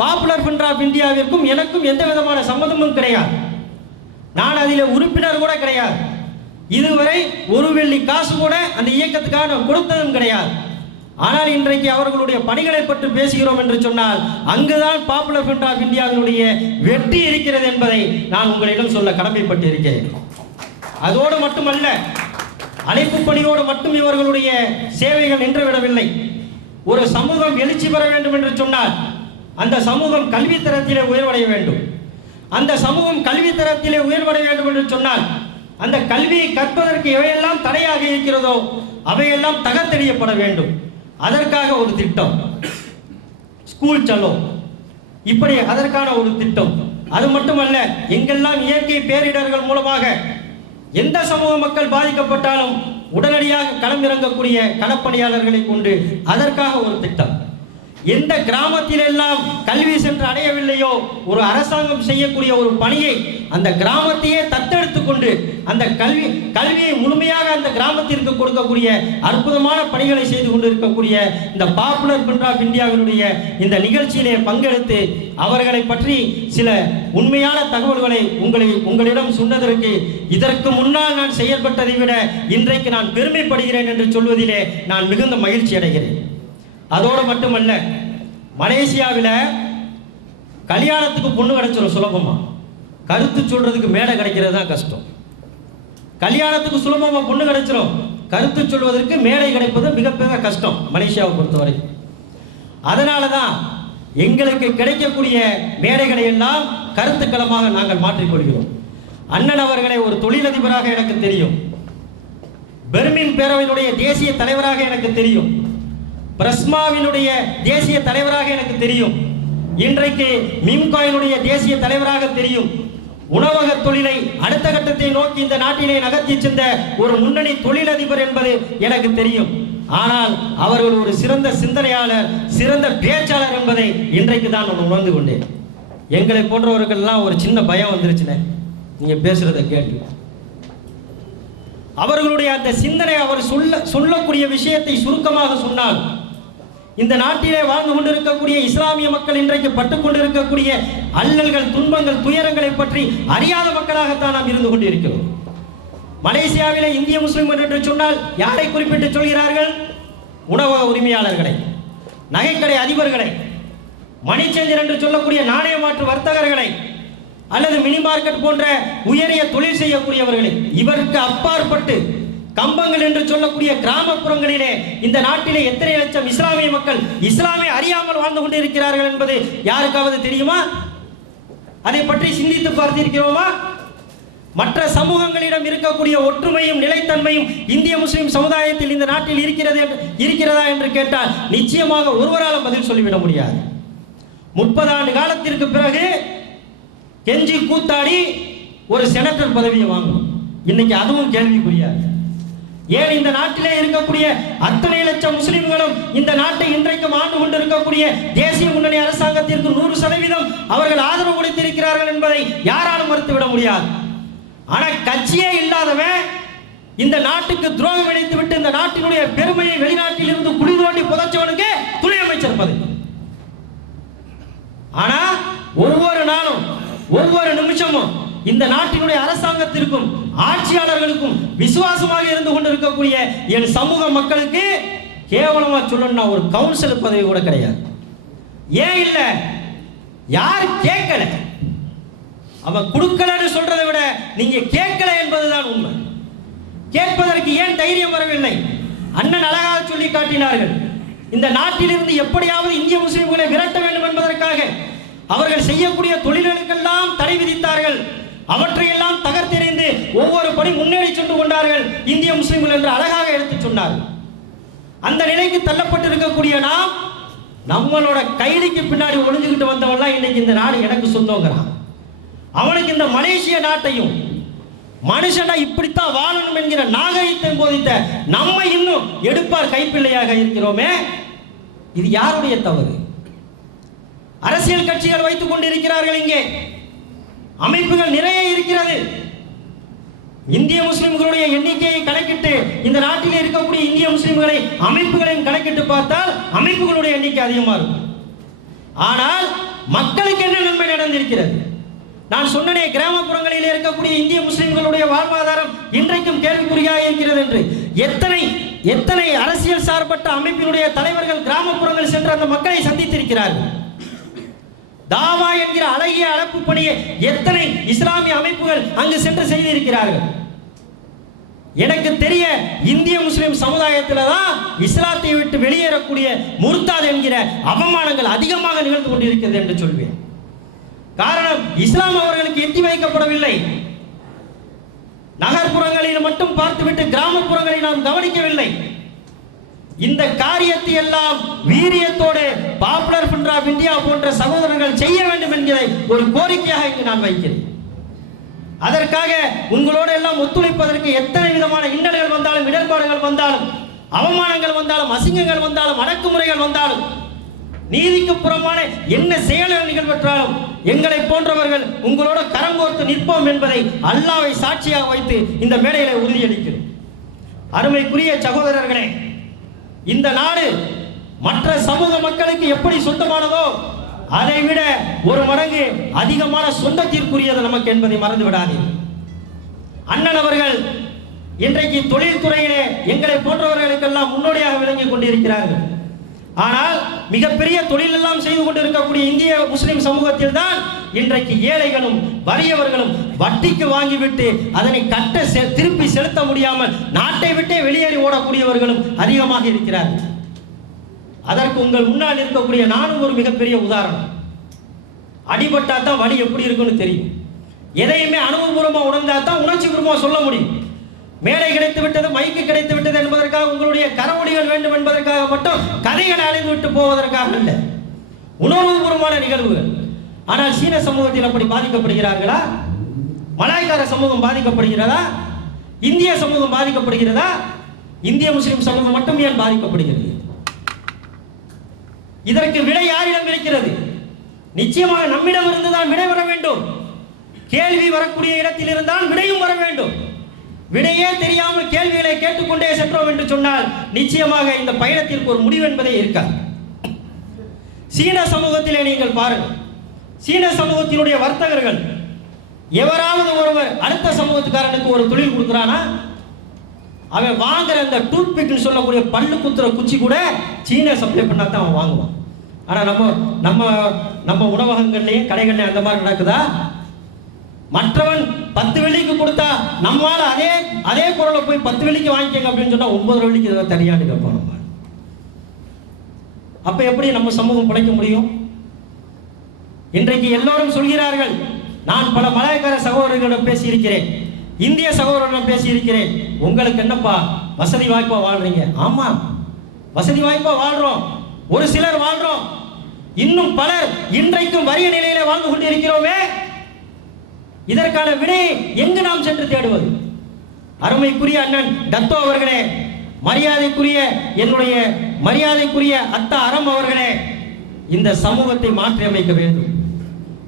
பாப்புலர் ஃப்ரண்ட் ஆஃப் இந்தியாவிற்கும் எனக்கும் எந்த விதமான சம்மதமும் கிடையாது. நான் அதில் உறுப்பினர் கூட கிடையாது. இதுவரை ஒரு வெள்ளி காசு கூட அந்த இயக்கத்துக்காக கொடுத்ததும் கிடையாது. ஆனால் இன்றைக்கு அவர்களுடைய பணிகளை பற்றி பேசுகிறோம் என்று சொன்னால் அங்குதான் பாப்புலர் ஃப்ரண்ட் ஆஃப் இந்தியாவினுடைய வெற்றி இருக்கிறது என்பதை நான் உங்களிடம் சொல்ல கடமைப்பட்டு இருக்கிறேன். அதோடு மட்டுமல்ல, அழைப்பு பணியோடு மட்டும் இவர்களுடைய சேவைகள் நின்றுவிடவில்லை. ஒரு சமூகம் எழுச்சி பெற வேண்டும் என்று சொன்னால் அந்த சமூகம் கல்வி தரத்திலே உயர்வடைய வேண்டும். அந்த சமூகம் கல்வி தரத்திலே உயர்வடைய வேண்டும் என்று சொன்னால் அந்த கல்வியை கற்பதற்கு எவையெல்லாம் தடையாக இருக்கிறதோ அவையெல்லாம் தகர்த்தெறியப்பட வேண்டும். அதற்காக ஒரு திட்டம், ஸ்கூல் சலோ, இப்படி அதற்கான ஒரு திட்டம். அது மட்டுமல்ல, எங்கெல்லாம் இயற்கை பேரிடர்கள் மூலமாக எந்த சமூக மக்கள் பாதிக்கப்பட்டாலும் உடனடியாக களமிறங்கக்கூடிய களப்பணியாளர்களை கொண்டு அதற்காக ஒரு திட்டம். எந்த கிராமத்தில் எல்லாம் கல்வி சென்று அடையவில்லையோ ஒரு அரசாங்கம் செய்யக்கூடிய ஒரு பணியை அந்த கிராமத்தையே தத்தெடுத்து கொண்டு அந்த கல்வியை முழுமையாக அந்த கிராமத்திற்கு கொடுக்கக்கூடிய அற்புதமான பணிகளை செய்து கொண்டிருக்கக்கூடிய இந்த பாப்புலர் ஃப்ரண்ட் ஆஃப் இந்தியாவினுடைய இந்த நிகழ்ச்சியிலே பங்கெடுத்து அவர்களை பற்றி சில உண்மையான தகவல்களை உங்களிடம் சொன்னதற்கு இதற்கு முன்னால் நான் செயல்பட்டதை விட இன்றைக்கு நான் பெருமைப்படுகிறேன் என்று சொல்வதிலே நான் மிகுந்த மகிழ்ச்சி அடைகிறேன். அதோடு மட்டுமல்ல, மலேசியாவில் கல்யாணத்துக்கு பொண்ணு கிடைச்சிடும் சுலபமா, கருத்து சொல்றதுக்கு மேடை கிடைக்கிறது தான் கஷ்டம். கல்யாணத்துக்கு சுலபமா பொண்ணு கிடைச்சிடும், கருத்து சொல்வதற்கு மேடை கிடைப்பது மிகப்பெரிய கஷ்டம் மலேசியாவை பொறுத்தவரை. அதனால தான் எங்களுக்கு கிடைக்கக்கூடிய மேடைகளை எல்லாம் கருத்துக்களமாக நாங்கள் மாற்றிக்கொள்கிறோம். அண்ணன் அவர்களை ஒரு தொழிலதிபராக எனக்கு தெரியும், பெர்மின் பேரவையினுடைய தேசிய தலைவராக எனக்கு தெரியும், பிரஸ்மாவினுடைய தேசிய தலைவராக எனக்கு தெரியும், இன்றைக்கு மிம்காயினுடைய தேசிய தலைவராக தெரியும். உணவக தொழிலை அடுத்த கட்டத்தை நோக்கி இந்த நாட்டிலே நகர்த்தி சென்ற ஒரு முன்னணி தொழிலதிபர் என்பது எனக்கு தெரியும். ஆனால் அவர்கள் ஒரு சிறந்த சிந்தனையாளர், சிறந்த பேச்சாளர் என்பதை இன்றைக்கு தான் நான் உணர்ந்து கொண்டேன். எங்களை போன்றவர்கள்லாம் ஒரு சின்ன பயம் வந்துருச்சுனே நீங்க பேசுறதை கேட்டு. அவர்களுடைய அந்த சிந்தனை, அவர் சொல்லக்கூடிய விஷயத்தை சுருக்கமாக சொன்னால் இந்த நாட்டிலே வாழ்ந்து கொண்டிருக்கக்கூடிய இஸ்லாமிய மக்கள் இன்றைக்கு பட்டுக் கொண்டிருக்கக்கூடிய அல்லல்கள், துன்பங்கள், துயரங்களை பற்றி அறியாத மக்களாகத்தான் நாம் இருந்து கொண்டிருக்கிறோம். மலேசியாவிலே இந்திய முஸ்லிம்கள் என்று சொன்னால் யாரை குறிப்பிட்டு சொல்கிறார்கள்? உணவக உரிமையாளர்களை, நகைக்கடை அதிபர்களை, மணிச்சந்திரன் என்று சொல்லக்கூடிய நாணய மாற்று வர்த்தகர்களை, அல்லது மினி மார்க்கெட் போன்ற உயரிய தொழில் செய்யக்கூடியவர்களை. இவருக்கு அப்பாற்பட்டு கம்பங்கள் என்று சொல்லக்கூடிய கிராமப்புறங்களிலே இந்த நாட்டிலே எத்தனை லட்சம் இஸ்லாமிய மக்கள் இஸ்லாமை அறியாமல் வாழ்ந்து கொண்டிருக்கிறார்கள் என்பது யாருக்காவது தெரியுமா? அதை பற்றி சிந்தித்து பார்த்திருக்கிறோமா? மற்ற சமூகங்களிடம் இருக்கக்கூடிய ஒற்றுமையும் நிலைத்தன்மையும் இந்திய முஸ்லிம் சமுதாயத்தில் இந்த நாட்டில் இருக்கிறதா என்று கேட்டால் நிச்சயமாக ஒருவரால் பதில் சொல்லிவிட முடியாது. 30 ஆண்டு காலத்திற்கு பிறகு கெஞ்சி கூத்தாடி ஒரு செனட்டர் பதவியை வாங்கும். இன்னைக்கு அதுவும் கேள்விக்குரியாது. ஏன் இந்த நாட்டிலே இருக்கக்கூடிய அத்தனை லட்சம் முஸ்லிம்களும் இந்த நாட்டை இன்றைக்கும் ஆண்டு கொண்டிருக்கக்கூடிய தேசிய முன்னணி அரசாங்கத்திற்கு 100% அவர்கள் ஆதரவு கொடுத்திருக்கிறார்கள் என்பதை யாராலும் மறுத்துவிட முடியாது. ஆனா கட்சியே இல்லாதவன் இந்த நாட்டுக்கு துரோகம் இழைத்து விட்டு இந்த நாட்டினுடைய பெருமையை வெளிநாட்டில் இருந்து குழி தோண்டி புதைச்சவனுக்கு துணை அமைச்சர் பதவி. ஆனா ஒவ்வொரு நாளும் ஒவ்வொரு நிமிஷமும் இந்த நாட்டினுடைய அரசாங்கத்திற்கும் ஆட்சியாளர்களுக்கும் விசுவாசமாக இருந்து கொண்டிருக்கக்கூடிய என் சமூக மக்களுக்கு கேவலமா சொல்லணும்னா ஒரு கவுன்சிலர் பதவி கூட கிடையாது. ஏன் இல்ல? யார் கேட்கல? அவன் கொடுக்கலன்னு சொல்றதை விட நீங்க கேட்கல என்பதுதான் உண்மை. கேட்பதற்கு ஏன் தைரியம் வரவில்லை? அண்ணன் அழகாக சொல்லி காட்டினார்கள். இந்த நாட்டிலிருந்து எப்படியாவது இந்திய முஸ்லிம்களை விரட்ட வேண்டும் என்பதற்காக அவர்கள் செய்யக்கூடிய தொழில்களுக்கெல்லாம் தடை விதித்தார்கள். அவற்றையெல்லாம் தகர்த்தெறிந்து ஒவ்வொரு படி முன்னேறி சென்று கொண்டார்கள் இந்திய முஸ்லிம்கள் என்று அழகாக எடுத்து சொன்னார்கள். அந்த நிலைக்கு தள்ளப்பட்டிருக்கக்கூடிய நாம் நம்மளோட கைதிக்கு பின்னாடி ஒளிஞ்சுக்கிட்டு வந்தவன்லாம் இன்னைக்கு இந்த நாடு எனக்கு சொந்தங்கிறான். அவனுக்கு இந்த மலேசிய நாட்டையும் மனுஷனா இப்படித்தான் வாழணும் என்கிற நாகரிகத்தை போதித்த நம்ம இன்னும் எடுப்பார் கைப்பிள்ளையாக இருக்கிறோமே. இது யாருடைய தவறு? அரசியல் கட்சிகள் வைத்துக் கொண்டிருக்கிறார்கள். இங்கே அமைப்புகள் நிறைய இருக்கிறது. இந்திய முஸ்லிம்களுடைய எண்ணிக்கையை கணக்கிட்டு இந்த நாட்டில் இருக்கக்கூடிய இந்திய முஸ்லிம்களை அமைப்புகளையும் கணக்கிட்டு பார்த்தால் அமைப்புகளுடைய எண்ணிக்கை அதிகமாக இருக்கும். ஆனால் மக்களுக்கு என்ன நன்மை நடந்திருக்கிறது? நான் சொன்னனே, கிராமப்புறங்களில் இருக்கக்கூடிய இந்திய முஸ்லிம்களுடைய வாழ்வாதாரம் இன்றைக்கும் கேள்விக்குறியாக இருக்கிறது என்று. எத்தனை அரசியல் சார்பற்ற அமைப்பினுடைய தலைவர்கள் கிராமப்புறங்கள் சென்று அந்த மக்களை சந்தித்திருக்கிறார்கள். தாவா என்கிற அழகிய அழைப்பு பணியை எத்தனை இஸ்லாமிய அமைப்புகள் அங்கு சென்று செய்திருக்கிறார்கள். எனக்கு தெரிய இந்திய முஸ்லிம் சமுதாயத்தில் தான் இஸ்லாத்தை விட்டு வெளியேறக்கூடிய முர்தாத் என்கிற அவமானங்கள் அதிகமாக நிகழ்ந்து கொண்டிருக்கிறது என்று சொல்வேன். காரணம், இஸ்லாம் அவர்களுக்கு எத்தி வைக்கப்படவில்லை. நகர்ப்புறங்களில் மட்டும் பார்த்துவிட்டு கிராமப்புறங்களை நாம் கவனிக்கவில்லை. இந்த காரியத்தை எல்லாம் வீரியத்தோடு பாப்புலர் ஃப்ரண்ட் ஆஃப் இந்தியா போன்ற சகோதரர்கள் செய்ய வேண்டும் என்கிற ஒரு கோரிக்கையாக இங்கு நான் வைக்கிறேன். அதற்காக உங்களோடு எல்லாம் ஒத்துழைப்பதற்கு எத்தனை விதமான இன்னல்கள் வந்தாலும், இடர்பாடுகள் வந்தாலும், அவமானங்கள் வந்தாலும், அசிங்கங்கள் வந்தாலும், அடக்குமுறைகள் வந்தாலும், நீதிக்கு புறமான என்ன செயல்கள் நிகழ்வற்றாலும் எங்களை போன்றவர்கள் உங்களோட கரம் கோர்த்து நிற்போம் என்பதை அல்லாஹ்வை சாட்சியாக வைத்து இந்த மேடையில உறுதியளிக்கிறோம். அருமைக்குரிய சகோதரர்களே, இந்த நாடு மற்ற சமூக மக்களுக்கு எப்படி சொந்தமானதோ அதை விட ஒரு மடங்கு அதிகமான சொந்தத்திற்குரியது நமக்கு என்பதை மறந்து விடாதீர்கள். அண்ணன் அவர்கள் இன்றைக்கு தொழில்துறையிலே எங்களை போன்றவர்களுக்கெல்லாம் முன்னோடியாக விளங்கிக் கொண்டிருக்கிறார்கள். ஆனால் மிகப்பெரிய தொழில் எல்லாம் செய்து கொண்டிருக்கக்கூடிய இந்திய முஸ்லிம் சமூகத்தில் தான் இன்றைக்கு ஏழைகளும் வறியவர்களும் வட்டிக்கு வாங்கிவிட்டு அதனை திருப்பி செலுத்த முடியாமல் நாட்டை விட்டே வெளியேறி ஓடக்கூடியவர்களும் அதிகமாக இருக்கிறார்கள். அதற்கு உங்கள் முன்னால் இருக்கக்கூடிய நானும் ஒரு மிகப்பெரிய உதாரணம். அடிபட்டா தான் வலி எப்படி இருக்குன்னு தெரியும். எதையுமே அனுபவபூர்வமாக உணர்ந்தா தான் உணர்ச்சி பூர்வமாக சொல்ல முடியும். மேடை கிடைத்து விட்டது, மைக்கு கிடைத்து விட்டது என்பதற்காக, உங்களுடைய கரவொலிகள் வேண்டும் என்பதற்காக மட்டும் கதைகளை அடைந்து விட்டு போவதற்காக அல்ல, உணர்வுபூர்வமான நிகழ்வுகள். ஆனால் சீன சமூகத்தில் அப்படி பாதிக்கப்படுகிறார்களா? மலாய்க்கார சமூகம் பாதிக்கப்படுகிறதா? இந்திய சமூகம் பாதிக்கப்படுகிறதா? இந்திய முஸ்லிம் சமூகம் மட்டும் ஏன் பாதிக்கப்படுகிறது? இதற்கு விடை யாரிடம் இருக்கிறது? நிச்சயமாக நம்மிடம் இருந்துதான் விடை வர வேண்டும். கேள்வி வரக்கூடிய இடத்தில் இருந்தால் விடையும் வர வேண்டும். விடையே தெரியாமல் கேள்விகளை கேட்டுக்கொண்டே சென்றோம் என்று சொன்னால் நிச்சயமாக இந்த பயணத்திற்கு ஒரு முடிவு என்பதே இருக்காது. சீன சமூகத்திலே நீங்கள் பாருங்கள், சீன சமூகத்தினுடைய வர்த்தகர்கள் எவராவது ஒருவர் அடுத்த சமூகத்துக்காரனுக்கு ஒரு தொழில் கொடுக்குறானா, அவன் வாங்குற அந்த டூத் பிக்னு சொல்லக்கூடிய பல்லு குத்துற குச்சி கூட சீன சப்ளை பண்ணா தான் அவன் வாங்குவான். ஆனா நம்ம நம்ம நம்ம உணவகங்கள்லயும் கடைகள்லயும் அந்த மாதிரி நடக்குதா? மற்றவன் 10 வெள்ளிக்கு கொடுத்தா நம்மால அதே பொருளை போய் 10 வெள்ளிக்கு வாங்கிக்கங்க அப்படின்னு சொன்னா 9 வெள்ளிக்கு தனியாண்டு கேட்போம் நம்ம. அப்ப எப்படி நம்ம சமூகம் பிழைக்க முடியும்? இன்றைக்கு எல்லோரும் சொல்கிறார்கள், நான் பல மலாய்க்கார சகோதரர்களிடம் பேசியிருக்கிறேன், இந்திய சகோதரர்களிடம் பேசியிருக்கிறேன், உங்களுக்கு என்னப்பா வசதி வாய்ப்பா வாழ்றீங்க? ஆமா, வசதி வாய்ப்பா வாழ்றோம், ஒரு சிலர் வாழ்றோம், இன்னும் பலர் இன்றைக்கும் வறிய நிலையில வாழ்ந்து கொண்டிருக்கிறோமே. இதற்கான விடை எங்கு நாம் சென்று தேடுவது? அருமைக்குரிய அண்ணன் தத்தோ அவர்களே, மரியாதைக்குரிய என்னுடைய மரியாதைக்குரிய அத்தா அறம் அவர்களே, இந்த சமூகத்தை மாற்றி அமைக்க வேண்டும்.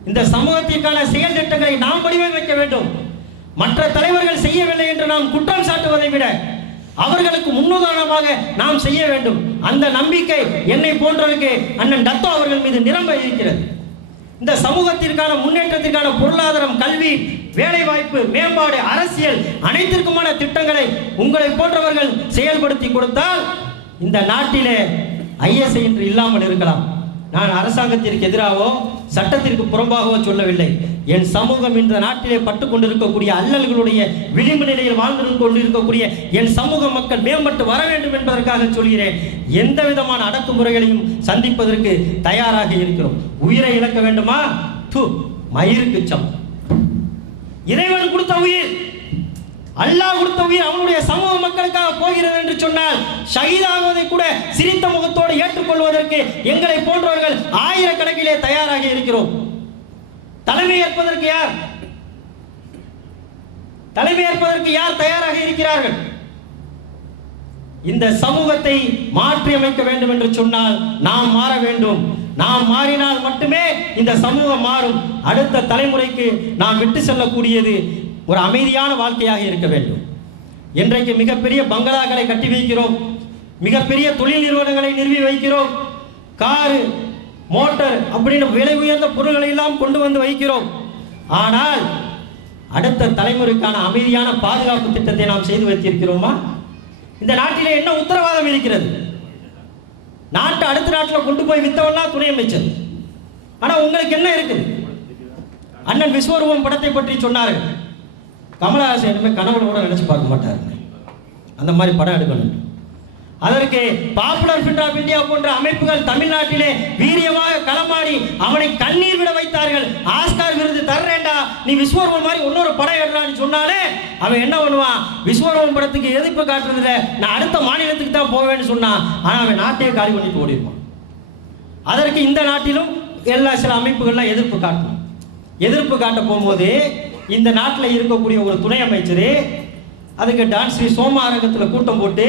இந்த சமூகத்திற்கான செயல் திட்டங்களை நாம் வடிவமைக்க வேண்டும். மற்ற தலைவர்கள் செய்யவில்லை என்று நாம் குற்றம் சாட்டுவதை விட அவர்களுக்கு முன்னுதாரணமாக நாம் செய்ய வேண்டும். அந்த நம்பிக்கை என்னை போன்றவருக்கு அண்ணன் தத்தோ அவர்கள் மீது நிரம்ப இருக்கிறது. இந்த சமூகத்திற்கான முன்னேற்றத்திற்கான பொருளாதாரம், கல்வி, வேலை வாய்ப்பு, மேம்பாடு, அரசியல் அனைத்திற்குமான திட்டங்களை உங்களை போன்றவர்கள் செயல்படுத்தி கொடுத்தால் இந்த நாட்டிலே ஐஎஸ்ஐ என்று இல்லாமல் இருக்கலாம். நான் அரசாங்கத்திற்கு எதிராகவோ சட்டத்திற்கு புறம்பாகவோ சொல்லவில்லை. என் சமூகம் இந்த நாட்டிலே பட்டு கொண்டிருக்கக்கூடிய அல்லல்களுடைய விளிம்பு நிலையில் வாழ்ந்து கொண்டிருக்கக்கூடிய என் சமூக மக்கள் மேம்பட்டு வர வேண்டும் என்பதற்காக சொல்கிறேன். எந்த விதமான அடக்குமுறைகளையும் சந்திப்பதற்கு தயாராக இருக்கிறோம். உயிரை இழக்க வேண்டுமா? மயிருக்கு சம். இறைவன் கொடுத்த உயிர், அல்லாஹ் கொடுத்த உயிர் அவனுடைய சமூக மக்களுக்காக போகிறது என்று சொன்னால் ஷஹீதாகுவதை கூட சிரித்த முகத்தோடு ஏற்றுக்கொள்வதற்கு எங்களை போன்றவர்கள் ஆயிரக்கணக்கிலே தயாராக இருக்கிறோம். தலைமை ஏற்பதற்கு யார் தயாராக இருக்கிறார்கள்? இந்த சமூகத்தை மாற்றி அமைக்க வேண்டும் என்று சொன்னால் நாம் மாற வேண்டும். நாம் மாறினால் மட்டுமே இந்த சமூகம் மாறும். அடுத்த தலைமுறைக்கு நாம் விட்டு செல்லக்கூடியது ஒரு அமைதியான வாழ்க்கையாக இருக்க வேண்டும். இன்றைக்கு மிகப்பெரிய பங்களாக்களை கட்டி வைக்கிறோம், மிகப்பெரிய தொழில் நிறுவனங்களை நிறுவி வைக்கிறோம், காரு, மோட்டார் அப்படின்னு விலை உயர்ந்த பொருட்களை எல்லாம் கொண்டு வந்து வைக்கிறோம். ஆனால் அடுத்த தலைமுறைக்கான அமைதியான பாதுகாப்பு திட்டத்தை நாம் செய்து வைத்திருக்கிறோமா? இந்த நாட்டிலே என்ன உத்தரவாதம் இருக்கிறது? நாட்டை அடுத்த நாட்டில் கொண்டு போய் வித்தவெல்லாம் துணை அமைச்சர். ஆனா உங்களுக்கு என்ன இருக்குது? அண்ணன் விஸ்வரூபம் படத்தை பற்றி சொன்னார்கள். கமலஹாசன் கனவுல கூட நினைச்சு பார்க்க மாட்டாருங்க அந்த மாதிரி படம் எடுக்கணும். அதற்கு பாப்புலர் ஃப்ரண்ட் ஆஃப் இந்தியா போன்ற அமைப்புகள் தமிழ்நாட்டிலே வீரியமாக களமாடி அவனை கண்ணீர் விட வைத்தார்கள். ஆஸ்கார் விருது தர்றேன்டா, நீ விஸ்வரூபம் மாதிரி இன்னொரு படம் எடுறான்னு சொன்னாலே அவன் என்ன பண்ணுவான்? விஸ்வரூபம் படத்துக்கு எதிர்ப்பு காட்டுறதுல நான் அடுத்த மாநிலத்துக்கு தான் போவேன்னு சொன்னான். ஆனா அவன் நாட்டையே காலி பண்ணிட்டு ஓடிடுவான். அதற்கு இந்த நாட்டிலும் எல்லா சில அமைப்புகள்லாம் எதிர்ப்பு காட்டணும். எதிர்ப்பு காட்ட போகும்போது இந்த நாட்டில் இருக்கக்கூடிய ஒரு துணை அமைச்சர் அதுக்கு டான்ஸ் ஸ்ரீ சோமா அரங்கத்தில் கூட்டம் போட்டு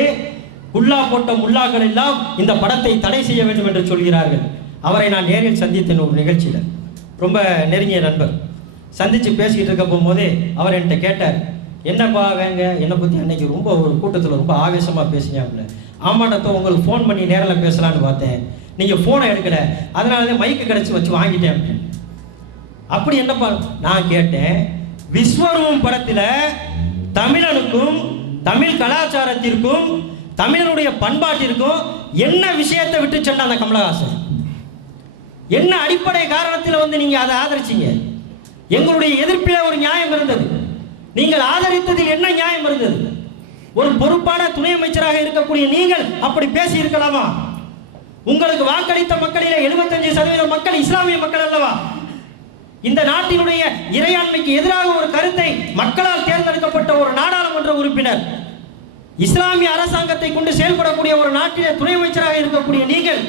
குல்லா போட்ட முல்லாக்கள் எல்லாம் இந்த படத்தை தடை செய்ய வேண்டும் என்று சொல்கிறார்கள். அவரை நான் நேரில் சந்தித்தேன் ஒரு நிகழ்ச்சியில். ரொம்ப நெருங்கிய நண்பர். சந்தித்து பேசிக்கிட்டு இருக்க போகும்போதே அவர் என்கிட்ட கேட்டார், என்னப்பா வேங்க என்னை பற்றி அன்னைக்கு ரொம்ப ஒரு கூட்டத்தில் ரொம்ப ஆவேசமாக பேசினாப்புல. ஆமாட்டத்தோ உங்களுக்கு ஃபோன் பண்ணி நேரில் பேசலான்னு பார்த்தேன், நீங்கள் ஃபோனை எடுக்கலை, அதனால தான் மைக்கு கிடச்சி வச்சு வாங்கிட்டேன். அப்படி என்னப்பா நான் கேட்டேன், விஸ்வரூபம் படத்தில் தமிழனுக்கும் தமிழ் கலாச்சாரத்திற்கும் தமிழனுடைய பண்பாட்டிற்கும் என்ன விஷயத்தை விட்டு சொன்ன அந்த கமலஹாசன்? என்ன அடிப்படை காரணத்தில் வந்து நீங்க அதை ஆதரிச்சீங்க? எங்களுடைய எதிர்ப்பில் ஒரு நியாயம் இருந்தது, நீங்கள் ஆதரித்ததில் என்ன நியாயம் இருந்தது? ஒரு பொறுப்பான துணை அமைச்சராக இருக்கக்கூடிய நீங்கள் அப்படி பேசி இருக்கலாமா? உங்களுக்கு வாக்களித்த மக்களிலே 75% மக்கள் இஸ்லாமிய மக்கள் அல்லவா? இந்த நாட்டினுடைய இறையாண்மைக்கு எதிராக ஒரு கருத்தை மக்களால் தேர்ந்தெடுக்கப்பட்ட ஒரு நாடாளுமன்ற உறுப்பினர், இஸ்லாமிய அரசாங்கத்தை கொண்டு செயல்படக்கூடிய ஒரு நாட்டிலே துணை அமைச்சராக இருக்கக்கூடிய நீங்கள்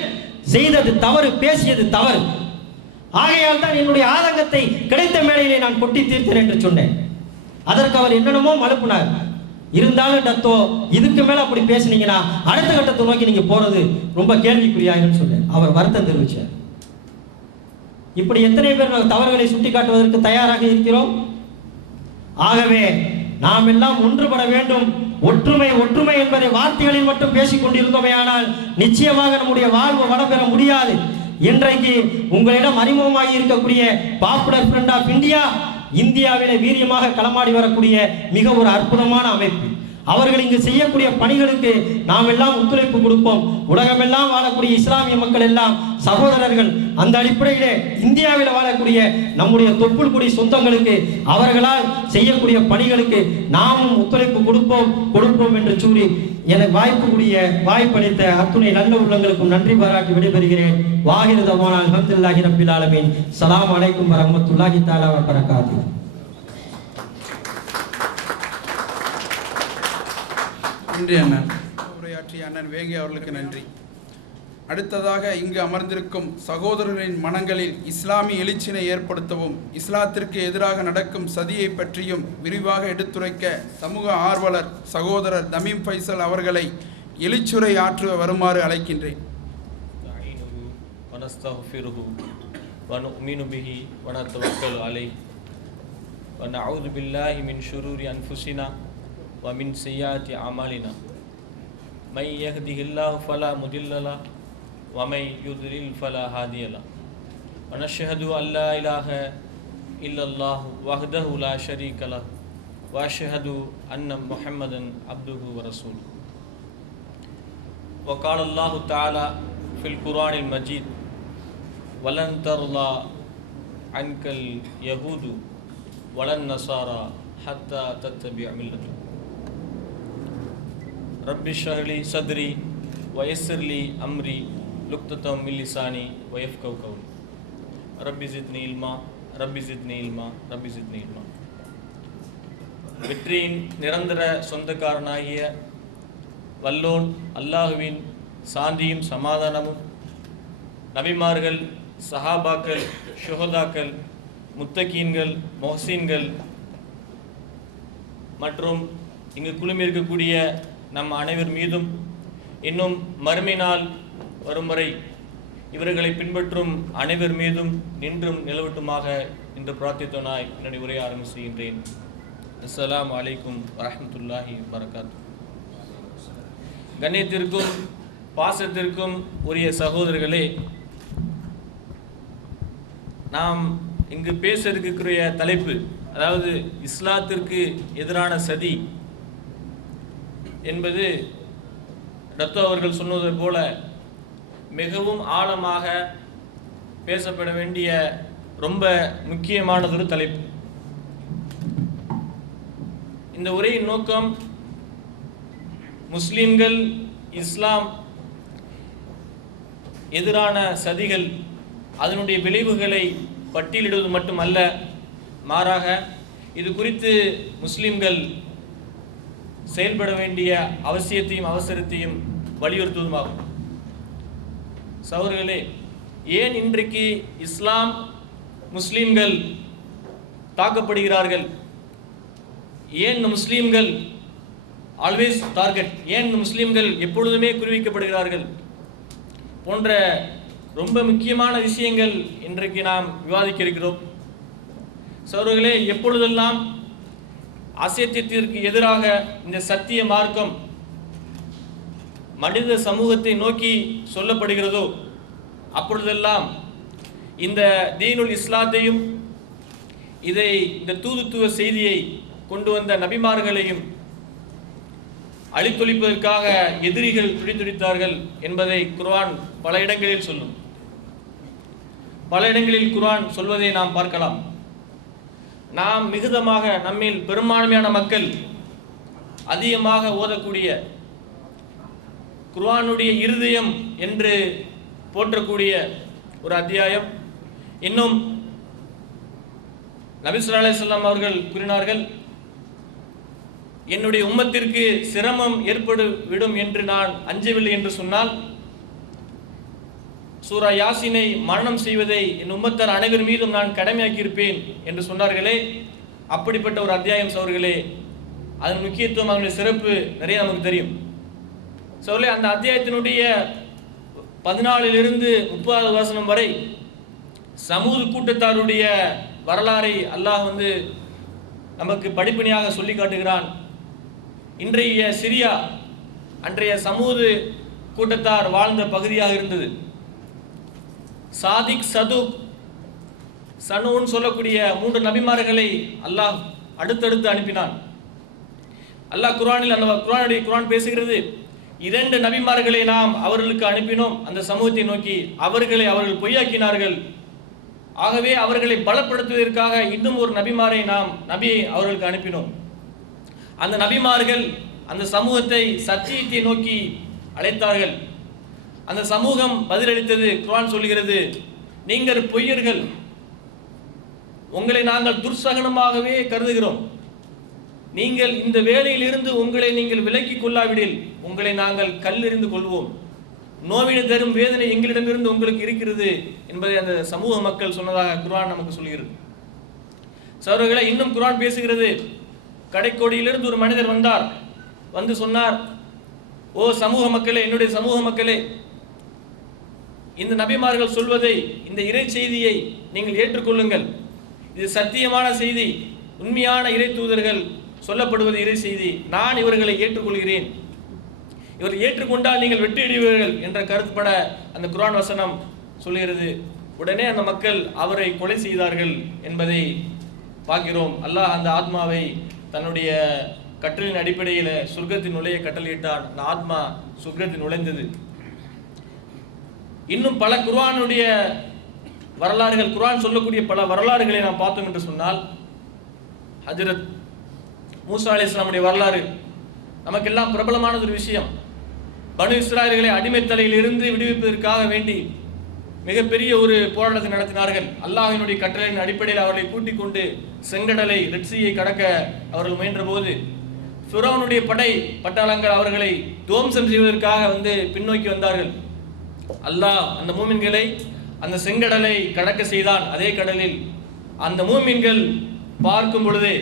செய்தது தவறு, பேசியது தவறு. ஆகையால் தான் என்னுடைய ஆதங்கத்தை கிடைத்த மேடையிலே நான் கொட்டி தீர்த்தேன் என்று சொன்னேன். அதற்கு அவர் என்னென்னமோ மழுப்பினார். இருந்தாலும் டத்தோ இதுக்கு மேல அப்படி பேசுனீங்கன்னா அடுத்த கட்டத்தை நோக்கி நீங்க போறது ரொம்ப கேள்விக்குறியாயிருன்னு சொன்னேன். அவர் வருத்தம் தெரிவிச்சார். இப்படி எத்தனை பேர் தவறுகளை சுட்டி காட்டுவதற்கு தயாராக இருக்கிறோம்? ஆகவே நாம் எல்லாம் ஒன்றுபட வேண்டும். ஒற்றுமை ஒற்றுமை என்பதை வார்த்தைகளில் மட்டும் பேசிக் கொண்டிருந்தோமே ஆனால் நிச்சயமாக நம்முடைய வாழ்வு வளம் பெற முடியாது. இன்றைக்கு உங்களிடம் அறிமுகமாகி இருக்கக்கூடிய பாப்புலர் ஃப்ரண்ட் ஆஃப் இந்தியா இந்தியாவிலே வீரியமாக களமாடி வரக்கூடிய மிக ஒரு அற்புதமான அமைப்பு. அவர்கள் இங்கு செய்யக்கூடிய பணிகளுக்கு நாம் எல்லாம் ஒத்துழைப்பு கொடுப்போம். உலகமெல்லாம் வாழக்கூடிய இஸ்லாமிய மக்கள் எல்லாம் சகோதரர்கள். அந்த அடிப்படையிலே இந்தியாவில் வாழக்கூடிய நம்முடைய தொப்புள் குடி சொந்தங்களுக்கு அவர்களால் செய்யக்கூடிய பணிகளுக்கு நாமும் ஒத்துழைப்பு கொடுப்போம் என்று கூறி எனக்கு வாய்ப்பளித்த அத்துணை நல்ல உள்ளங்களுக்கும் நன்றி பாராட்டி விடைபெறுகிறேன். வாஹிரு தவானா அல்ஹம்துலில்லாஹி ரப்பில் ஆலமீன். ஸலாம் அலைக்கும் வரஹ்மத்துல்லாஹி தஆலா வ பரகாத்துஹு. நன்றி அண்ணன். உரையாற்றிய அண்ணன் வேங்கை அவர்களுக்கு நன்றி. அடுத்ததாக இங்கு அமர்ந்திருக்கும் சகோதரர்களின் மனங்களில் இஸ்லாமிய எழுச்சினை ஏற்படுத்தவும் இஸ்லாத்திற்கு எதிராக நடக்கும் சதியை பற்றியும் விரிவாக எடுத்துரைக்க சமூக ஆர்வலர் சகோதரர் தமீம் ஃபைசல் அவர்களை எழுச்சுரை ஆற்ற வருமாறு அழைக்கின்றேன். ومن سيئات أعمالنا من يهده الله فلا مضل له ومن يضلل فلا هادي له ونشهد أن لا إله إلا الله وحده لا شريك له وأشهد أن محمدا عبده ورسوله وقال الله تعالى في القرآن المجيد ولن ترضى عنك اليهود ولا النصارى حتى تتبع ملتهم رب اشرح لي صدري ويسر لي امري لقطة من لساني ويفقهوا قولي رب زدني علما رب زدني علما رب زدني علما. வெற்றியின் நிரந்தர சொந்தக்காரனாகிய வல்லோன் அல்லாஹுவின் சாந்தியும் சமாதானமும் நபிமார்கள், சஹாபாக்கள், ஷுஹதாக்கள், முத்தகீன்கள், மொஹ்சீன்கள் மற்றும் இங்கு குழுமி இருக்கக்கூடிய நம் அனைவர் மீதும் இன்னும் மறுமை நாள் வரும் வரை இவர்களை பின்பற்றும் அனைவர் மீதும் நின்றும் நிலவட்டுமாக என்று பிரார்த்தித்தனாய் என்னுடைய உரையை ஆரம்பிக்கின்றேன். அஸ்ஸலாமு அலைக்கும் வரஹ்மத்துல்லாஹி வபரகாத்துஹு. கண்ணியத்திற்கும் பாசத்திற்கும் உரிய சகோதரர்களே, நாம் இங்கு பேச இருக்கக்கூடிய தலைப்பு, அதாவது இஸ்லாத்திற்கு எதிரான சதி என்பது டத்தோ அவர்கள் சொன்னது போல மிகவும் ஆழமாக பேசப்பட வேண்டிய ரொம்ப முக்கியமானதொரு தலைப்பு. இந்த உரையின் நோக்கம் முஸ்லிம்கள் இஸ்லாம் எதிரான சதிகள் அதனுடைய விளைவுகளை பட்டியலிடுவது மட்டுமல்ல, மாறாக இது குறித்து முஸ்லிம்கள் செயல்பட வேண்டிய அவசியத்தையும் அவசரத்தையும் வலியுறுத்துவதுமாகும். சகோதரர்களே, ஏன் இன்றைக்கு இஸ்லாம் முஸ்லிம்கள் தாக்கப்படுகிறார்கள்? ஏன் முஸ்லிம்கள் ஆல்வேஸ் டார்கெட்? ஏன் முஸ்லிம்கள் எப்பொழுதுமே குறிவைக்கப்படுகிறார்கள்? போன்ற ரொம்ப முக்கியமான விஷயங்கள் இன்றைக்கு நாம் விவாதிக்க இருக்கிறோம். சகோதரர்களே, எப்பொழுதெல்லாம் அசத்தியத்திற்கு எதிராக இந்த சத்திய மார்க்கம் மனித சமூகத்தை நோக்கி சொல்லப்படுகிறதோ அப்பொழுதெல்லாம் இந்த தீனுல் இஸ்லாத்தையும் இந்த தூதுத்துவ செய்தியை கொண்டு வந்த நபிமார்களையும் அழித்தொழிப்பதற்காக எதிரிகள் துடித்துடித்தார்கள் என்பதை குர்ஆன் பல இடங்களில் சொல்லும். பல இடங்களில் குர்ஆன் சொல்வதை நாம் பார்க்கலாம். நாம் மிகுதமாக நம்மில் பெரும்பான்மையான மக்கள் அதிகமாக ஓதக்கூடிய குர்ஆனுடைய இருதயம் என்று போற்றக்கூடிய ஒரு அத்தியாயம். இன்னும் நபி ஸல்லல்லாஹு அலைஹி வஸல்லம் அவர்கள் கூறினார்கள், என்னுடைய உம்மத்திற்கு சிரமம் ஏற்பட்டுவிடும் என்று நான் அஞ்சவில்லை என்று சொன்னால் சூரா யாசீனை மரணம் செய்வதை என் உம்மத்தார் அனைவர் மீதும் நான் கடமையாக்கி இருப்பேன் என்று சொன்னார்களே, அப்படிப்பட்ட ஒரு அத்தியாயம் சகோதரர்களே. அதன் முக்கியத்துவம், அதனுடைய சிறப்பு நிறைய நமக்கு தெரியும் சகோதரர்களே. அந்த அத்தியாயத்தினுடைய 14 to 30 வசனம் வரை சமூது கூட்டத்தாருடைய வரலாறை அல்லாஹ் நமக்கு படிப்பணியாக சொல்லி காட்டுகிறான். இன்றைய சிரியா அன்றைய சமூது கூட்டத்தார் வாழ்ந்த பகுதியாக இருந்தது. சாதிக், சதுக், சனூன் சொல்லக்கூடிய 3 நபிமார்களை அல்லாஹ் அடுத்தடுத்து அனுப்பினான். அல்லாஹ் குர்ஆன் பேசுகிறது, 2 நபிமார்களை நாம் அவர்களுக்கு அனுப்பினோம் அந்த சமூகத்தை நோக்கி, அவர்கள் பொய்யாக்கினார்கள். ஆகவே அவர்களை பலப்படுத்துவதற்காக இன்னும் ஒரு நபியை அவர்களுக்கு அனுப்பினோம். அந்த நபிமார்கள் அந்த சமூகத்தை சத்தியத்தை நோக்கி அழைத்தார்கள். அந்த சமூகம் பதிலளித்தது. குர்ஆன் சொல்கிறது, நீங்கள் பொய்யர்கள், உங்களை நாங்கள் துர்சகனமாகவே கருதுகிறோம். நீங்கள் இந்த வேலையிலிருந்து உங்களை நீங்கள் விலக்கிக் கொள்ளாவிடில் உங்களை நாங்கள் கல்லெறிந்து கொள்வோம். நோவினை தரும் வேதனை எங்களிடமிருந்து உங்களுக்கு இருக்கிறது என்பதை அந்த சமூக மக்கள் சொன்னதாக குர்ஆன் நமக்கு சொல்கிறது. சகோதரர்களே, இன்னும் குர்ஆன் பேசுகிறது, கடைக்கோடியிலிருந்து ஒரு மனிதர் வந்தார். வந்து சொன்னார், ஓ சமூக மக்களே, என்னுடைய சமூக மக்களே, இந்த நபிமார்கள் சொல்வதை, இந்த இறை செய்தியை நீங்கள் ஏற்றுக்கொள்ளுங்கள். இது சத்தியமான செய்தி, உண்மையான இறை தூதர்கள் சொல்லப்படுவது இறை செய்தி. நான் இவர்களை ஏற்றுக்கொள்கிறேன். இவர் ஏற்றுக்கொண்டால் நீங்கள் வெற்றியடைவீர்கள் என்ற கருத்துப்பட அந்த குர்ஆன் வசனம் சொல்கிறது. உடனே அந்த மக்கள் அவரை கொலை செய்தார்கள் என்பதை பார்க்கிறோம். அல்லாஹ் அந்த ஆத்மாவை தன்னுடைய கட்டளையின் அடிப்படையில் சொர்க்கத்தின் நுழைய கட்டளையிட்டான். அந்த ஆத்மா சொர்க்கத்தில் நுழைந்தது. இன்னும் பல குர்ஆனுடைய வரலாறுகள், குர்ஆன் சொல்லக்கூடிய பல வரலாறுகளை நாம் பார்த்தோம் என்று சொன்னால், ஹஜ்ரத் மூசா அலைஹிஸ்ஸலாமுடைய வரலாறு நமக்கெல்லாம் பிரபலமான ஒரு விஷயம். பனு இஸ்ராயல்களை அடிமைத்தலையிலிருந்து விடுவிப்பதற்காக வேண்டி மிகப்பெரிய ஒரு போராட்டத்தை நடத்தினார்கள். அல்லாஹ்வினுடைய கட்டளையின் அடிப்படையில் அவர்களை கூட்டிக் கொண்டு செங்கடலை, ரெட்சியை கடக்க அவர்கள் முயன்ற போது ஃபிரௌனுடைய பட்டாளங்கள் அவர்களை துவம்சம் செய்வதற்காக பின்னோக்கி வந்தார்கள். அல்லாஹ் அந்த மூமின்களை அந்த செங்கடலை கடக்க செய்தான். அதே கடலில் அந்த மூமின்கள் பார்க்கும் பொழுது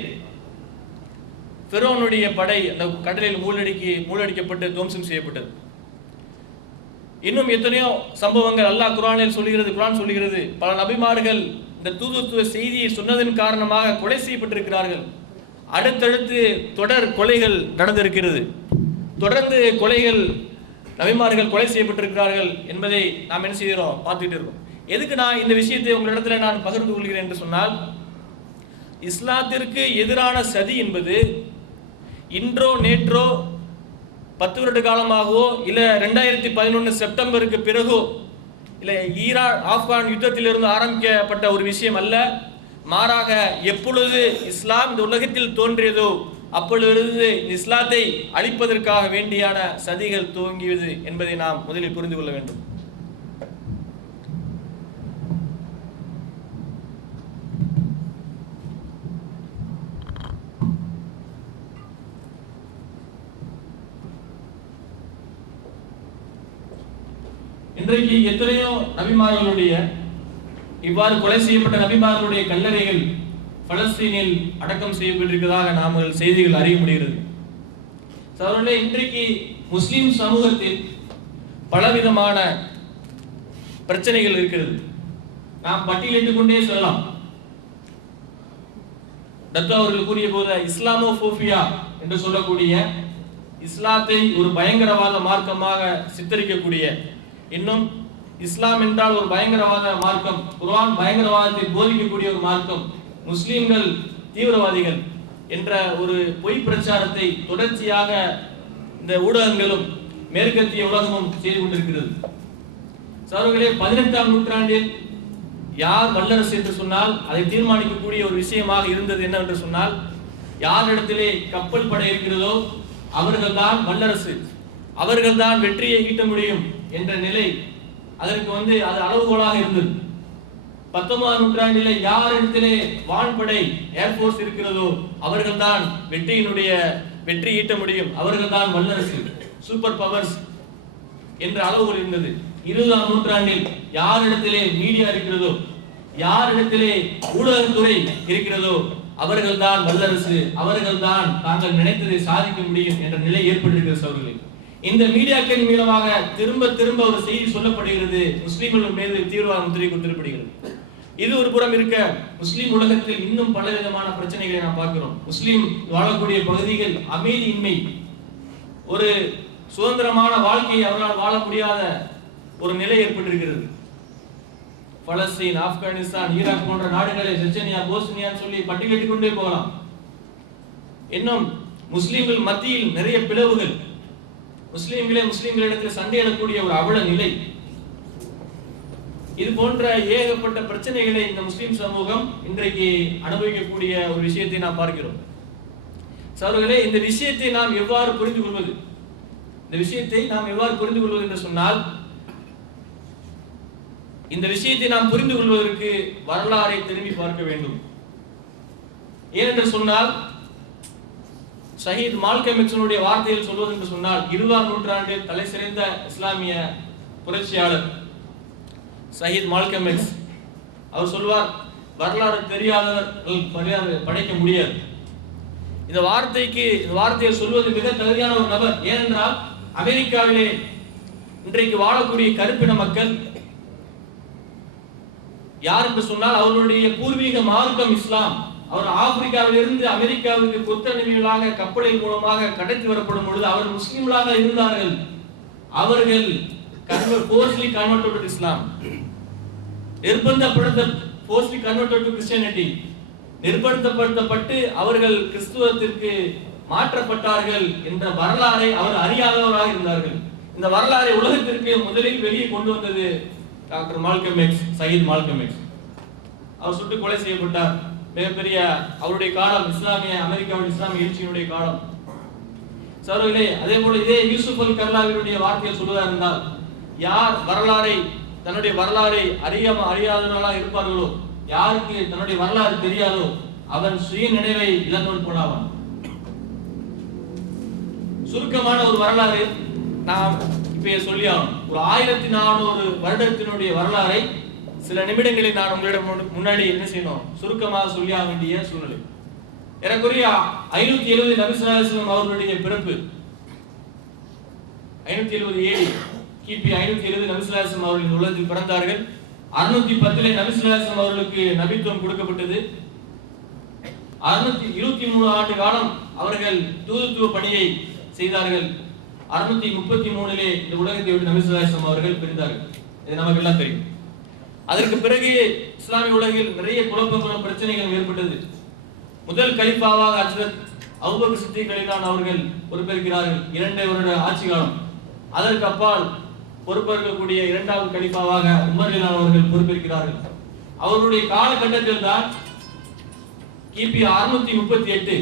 ஃபிரௌனுடைய படை அந்த கடலில் மூழ்கடிக்கப்பட்டு துவம்சம் செய்யப்பட்டது. இன்னும் எத்தனையோ சம்பவங்கள் அல்லாஹ் குர்ஆன் சொல்கிறது. பல நபிமார்கள் இந்த தூதுத்துவ செய்தியை சொன்னதன் காரணமாக கொலை செய்யப்பட்டிருக்கிறார்கள். அடுத்தடுத்து தொடர் கொலைகள் நடந்திருக்கிறது. தொடர்ந்து நபிமார்கள் கொலை செய்யப்பட்டிருக்கிறார்கள் என்பதை நாம் என்ன செய்கிறோம், பார்த்துக்கிட்டு இருக்கோம். எதுக்கு நான் இந்த விஷயத்தை உங்களிடத்தில் நான் பகிர்ந்து கொள்கிறேன் என்று சொன்னால், இஸ்லாத்திற்கு எதிரான சதி என்பது இன்றோ நேற்றோ 10 வருட காலமாகவோ இல்லை 2011 செப்டம்பருக்கு பிறகோ இல்லை ஈரான் ஆப்கான் யுத்தத்திலிருந்து ஆரம்பிக்கப்பட்ட ஒரு விஷயம் அல்ல. மாறாக எப்பொழுது இஸ்லாம் இந்த உலகத்தில் தோன்றியதோ அப்பொழுது இஸ்லாத்தை அழிப்பதற்காக வேண்டியான சதிகள் துவங்கியது என்பதை நாம் முதலில் புரிந்து கொள்ள வேண்டும். இன்றைக்கு எத்தனையோ நபிமார்களுடைய இவ்வாறு கொலை செய்யப்பட்ட நபிமார்களுடைய கல்லறைகள் பலஸ்தீனில் அடக்கம் செய்யப்பட்டிருக்கிறதாக நாம் செய்திகள் அறிய முடிகிறது. சகோதரர்களே, இன்றைக்கு முஸ்லிம் சமூகத்தில் பலவிதமான பிரச்சனைகள் இருக்கிறது. நாம் பட்டியலிட்டுக் கொண்டே சொல்லலாம். டத்தோ அவர்கள் கூறிய போது இஸ்லாமோபோபியா என்று சொல்லக்கூடிய இஸ்லாத்தை ஒரு பயங்கரவாத மார்க்கமாக சித்தரிக்கக்கூடிய, இன்னும் இஸ்லாம் என்றால் ஒரு பயங்கரவாத மார்க்கம், குர்ஆன் பயங்கரவாதத்தை போதிக்கக்கூடிய ஒரு மார்க்கம், முஸ்லிம்கள் தீவிரவாதிகள் என்ற ஒரு பொய் பிரச்சாரத்தை தொடர்ச்சியாக இந்த ஊடகங்களும் மேற்கத்திய உலகமும் செய்து கொண்டிருக்கிறது. சகோதரர்களே, 18ஆம் நூற்றாண்டில் யார் வல்லரசு என்று சொன்னால் அதை தீர்மானிக்கக்கூடிய ஒரு விஷயமாக இருந்தது என்னவென்று சொன்னால், யாரிடத்திலே கப்பல் படை இருக்கிறதோ அவர்கள்தான் வல்லரசு, அவர்கள்தான் வெற்றியை ஈட்ட முடியும் என்ற நிலை அதற்கு அது அளவுகோலாக இருந்தது. 19ஆம் நூற்றாண்டிலே யாரிடத்திலே வான்படை ஏர்போர்ஸ் இருக்கிறதோ அவர்கள்தான் வெற்றி ஈட்ட முடியும், அவர்கள்தான் வல்லரசு, சூப்பர் பவர்ஸ் என்ற அளவுகள் இருந்தது. 20ஆம் நூற்றாண்டில் யாரிடத்திலே மீடியா இருக்கிறதோ, யாரிடத்திலே ஊடகத்துறை இருக்கிறதோ அவர்கள்தான் வல்லரசு, அவர்கள்தான் தாங்கள் நினைத்ததை சாதிக்க முடியும் என்ற நிலை ஏற்பட்டிருக்கிறது. அவர்களே, இந்த மீடியாக்களின் மூலமாக திரும்ப திரும்ப ஒரு செய்தி சொல்லப்படுகிறது, முஸ்லிம்கள் மீது தீவிரவாத முத்திரை கொடுத்திருக்கிறது. இது ஒரு புறம் இருக்க, முஸ்லிம் உலகத்தில் இன்னும் பல விதமான பிரச்சனைகளை நாம் பார்க்கிறோம். முஸ்லிம் வாழக்கூடிய பகுதிகள் அமைதியின்மை, ஒரு சுதந்திரமான வாழ்க்கையை அவர்களால் வாழ முடியாத ஒரு நிலை ஏற்பட்டிருக்கிறது. பலஸ்தீன், ஆப்கானிஸ்தான், ஈராக் போன்ற நாடுகளை, செச்சனியா, போஸ்னியான்னு சொல்லி பட்டியலிட்டுக் கொண்டே போகலாம். இன்னும் முஸ்லிம்கள் மத்தியில் நிறைய பிளவுகள், முஸ்லிம்களிடத்தில் சண்டையிடக்கூடிய ஒரு அவல நிலை, இது போன்ற ஏகப்பட்ட பிரச்சனைகளை இந்த முஸ்லிம் சமூகம் இன்றைக்கு அனுபவிக்கக்கூடிய ஒரு விஷயத்தை நாம் பார்க்கிறோம். சகோதரர்களே, இந்த விஷயத்தை நாம் எவ்வாறு புரிந்து கொள்வது? இந்த விஷயத்தை நாம் எவ்வாறு புரிந்து கொள்வது என்று சொன்னால், இந்த விஷயத்தை நாம் புரிந்து கொள்வதற்கு வரலாறை திரும்பி பார்க்க வேண்டும். ஏனென்று சொன்னால், ஷஹீத் மால்கம் எக்ஸனுடைய வார்த்தையில் சொல்வது என்று சொன்னால், 20ஆம் நூற்றாண்டில் தலை சிறந்த இஸ்லாமிய புரட்சியாளர் ஷஹீத் மால்கம் எக்ஸ் அவர் சொல்வார், வரலாறு தெரியாதவர்கள் படைக்க முடியாது. இந்த வார்த்தையை சொல்வது மிக தகுதியான ஒரு நபர். ஏனென்றால் அமெரிக்காவிலே இன்றைக்கு வாழக்கூடிய கருப்பின மக்கள் யார் என்று சொன்னால், அவர்களுடைய பூர்வீக மார்க்கம் இஸ்லாம். அவர் ஆப்பிரிக்காவிலிருந்து அமெரிக்காவுக்கு கொத்தடிமைகளாக கப்பலின் மூலமாக கடத்தி வரப்படும் பொழுது அவர் முஸ்லிம்களாக இருந்தார்கள். அவர்கள் forcefully converted to Islam. forcefully converted to Christianity. நிர்பந்தப்படுத்தப்பட்டு அவர்கள் கிறிஸ்துவத்திற்கு மாற்றப்பட்டார்கள் என்ற வரலாறை அவர் அறியாதவராக இருந்தார்கள். இந்த வரலாறை உலகத்திற்கு முதலில் வெளியே கொண்டு வந்தது டாக்டர் மால்கம் எக்ஸ், ஷஹீத் மால்கம் எக்ஸ். அவர் சுட்டு கொலை செய்யப்பட்டார். மிகப்பெரிய அவருடைய காலம் அமெரிக்காவின் இஸ்லாமிய எழுச்சியினுடைய காலம். சகோதரர்களே, அதே போல இதே யூசுப் அல் கர்லாவினுடைய வார்த்தையை சொல்வதாக இருந்தால், யார் தன்னுடைய வரலாறை அறியாதவர்களாக இருப்பார்களோ, யாருக்கு தன்னுடைய வரலாறு தெரியாதோ, அவன் சுய நினைவை இழந்தவன் போனாவான். சுருக்கமான ஒரு வரலாறு நாம் இப்ப சொல்லி ஆகணும். ஒரு 1400 வருடத்தினுடைய வரலாறை சில நிமிடங்களில் நான் உங்களிடம் முன்னாடி என்ன செய்யணும், சுருக்கமாக சொல்லி ஆக வேண்டிய சூழ்நிலை. ஏறக்குறைய 570 நபி ஸல்லல்லாஹு அலைஹி வஸல்லம் அவர்களுடைய பிறப்பு 570 AD, கிபி 570 நபி ஸல்லல்லாஹு அலைஹி வஸல்லம் அவர்கள் உலகத்தில் பிறந்தார்கள். 610 நபி ஸல்லல்லாஹு அலைஹி வஸல்லம் அவர்களுக்கு நபித்துவம் கொடுக்கப்பட்டது. 623 ஆண்டு காலம் அவர்கள் தூதுத்துவ பணியை செய்தார்கள். 633 இந்த உலகத்தை விட்டு நபி ஸல்லல்லாஹு அலைஹி வஸல்லம் அவர்கள் பிரிந்தார்கள். இது நமக்கு எல்லாம் தெரியும். அதற்கு பிறகு இஸ்லாமிய உலகில் நிறைய குழப்பங்களும் பிரச்சனைகள் ஏற்பட்டது. முதல் கலிஃபாவாக ஹஜ்ரத் அபூபக்கர் சித்திக் ரலியல்லாஹு அவர்கள் பொறுப்பேற்கிறார்கள். 2 வருட ஆட்சி காலம். அதற்கு அப்பால் பொறுப்பேற்கக்கூடிய 2வது கலிஃபாவாக உமர் ரலியல்லாஹு அவர்கள் பொறுப்பேற்கிறார்கள். அவருடைய காலகட்டத்தில் தான் கிபி 638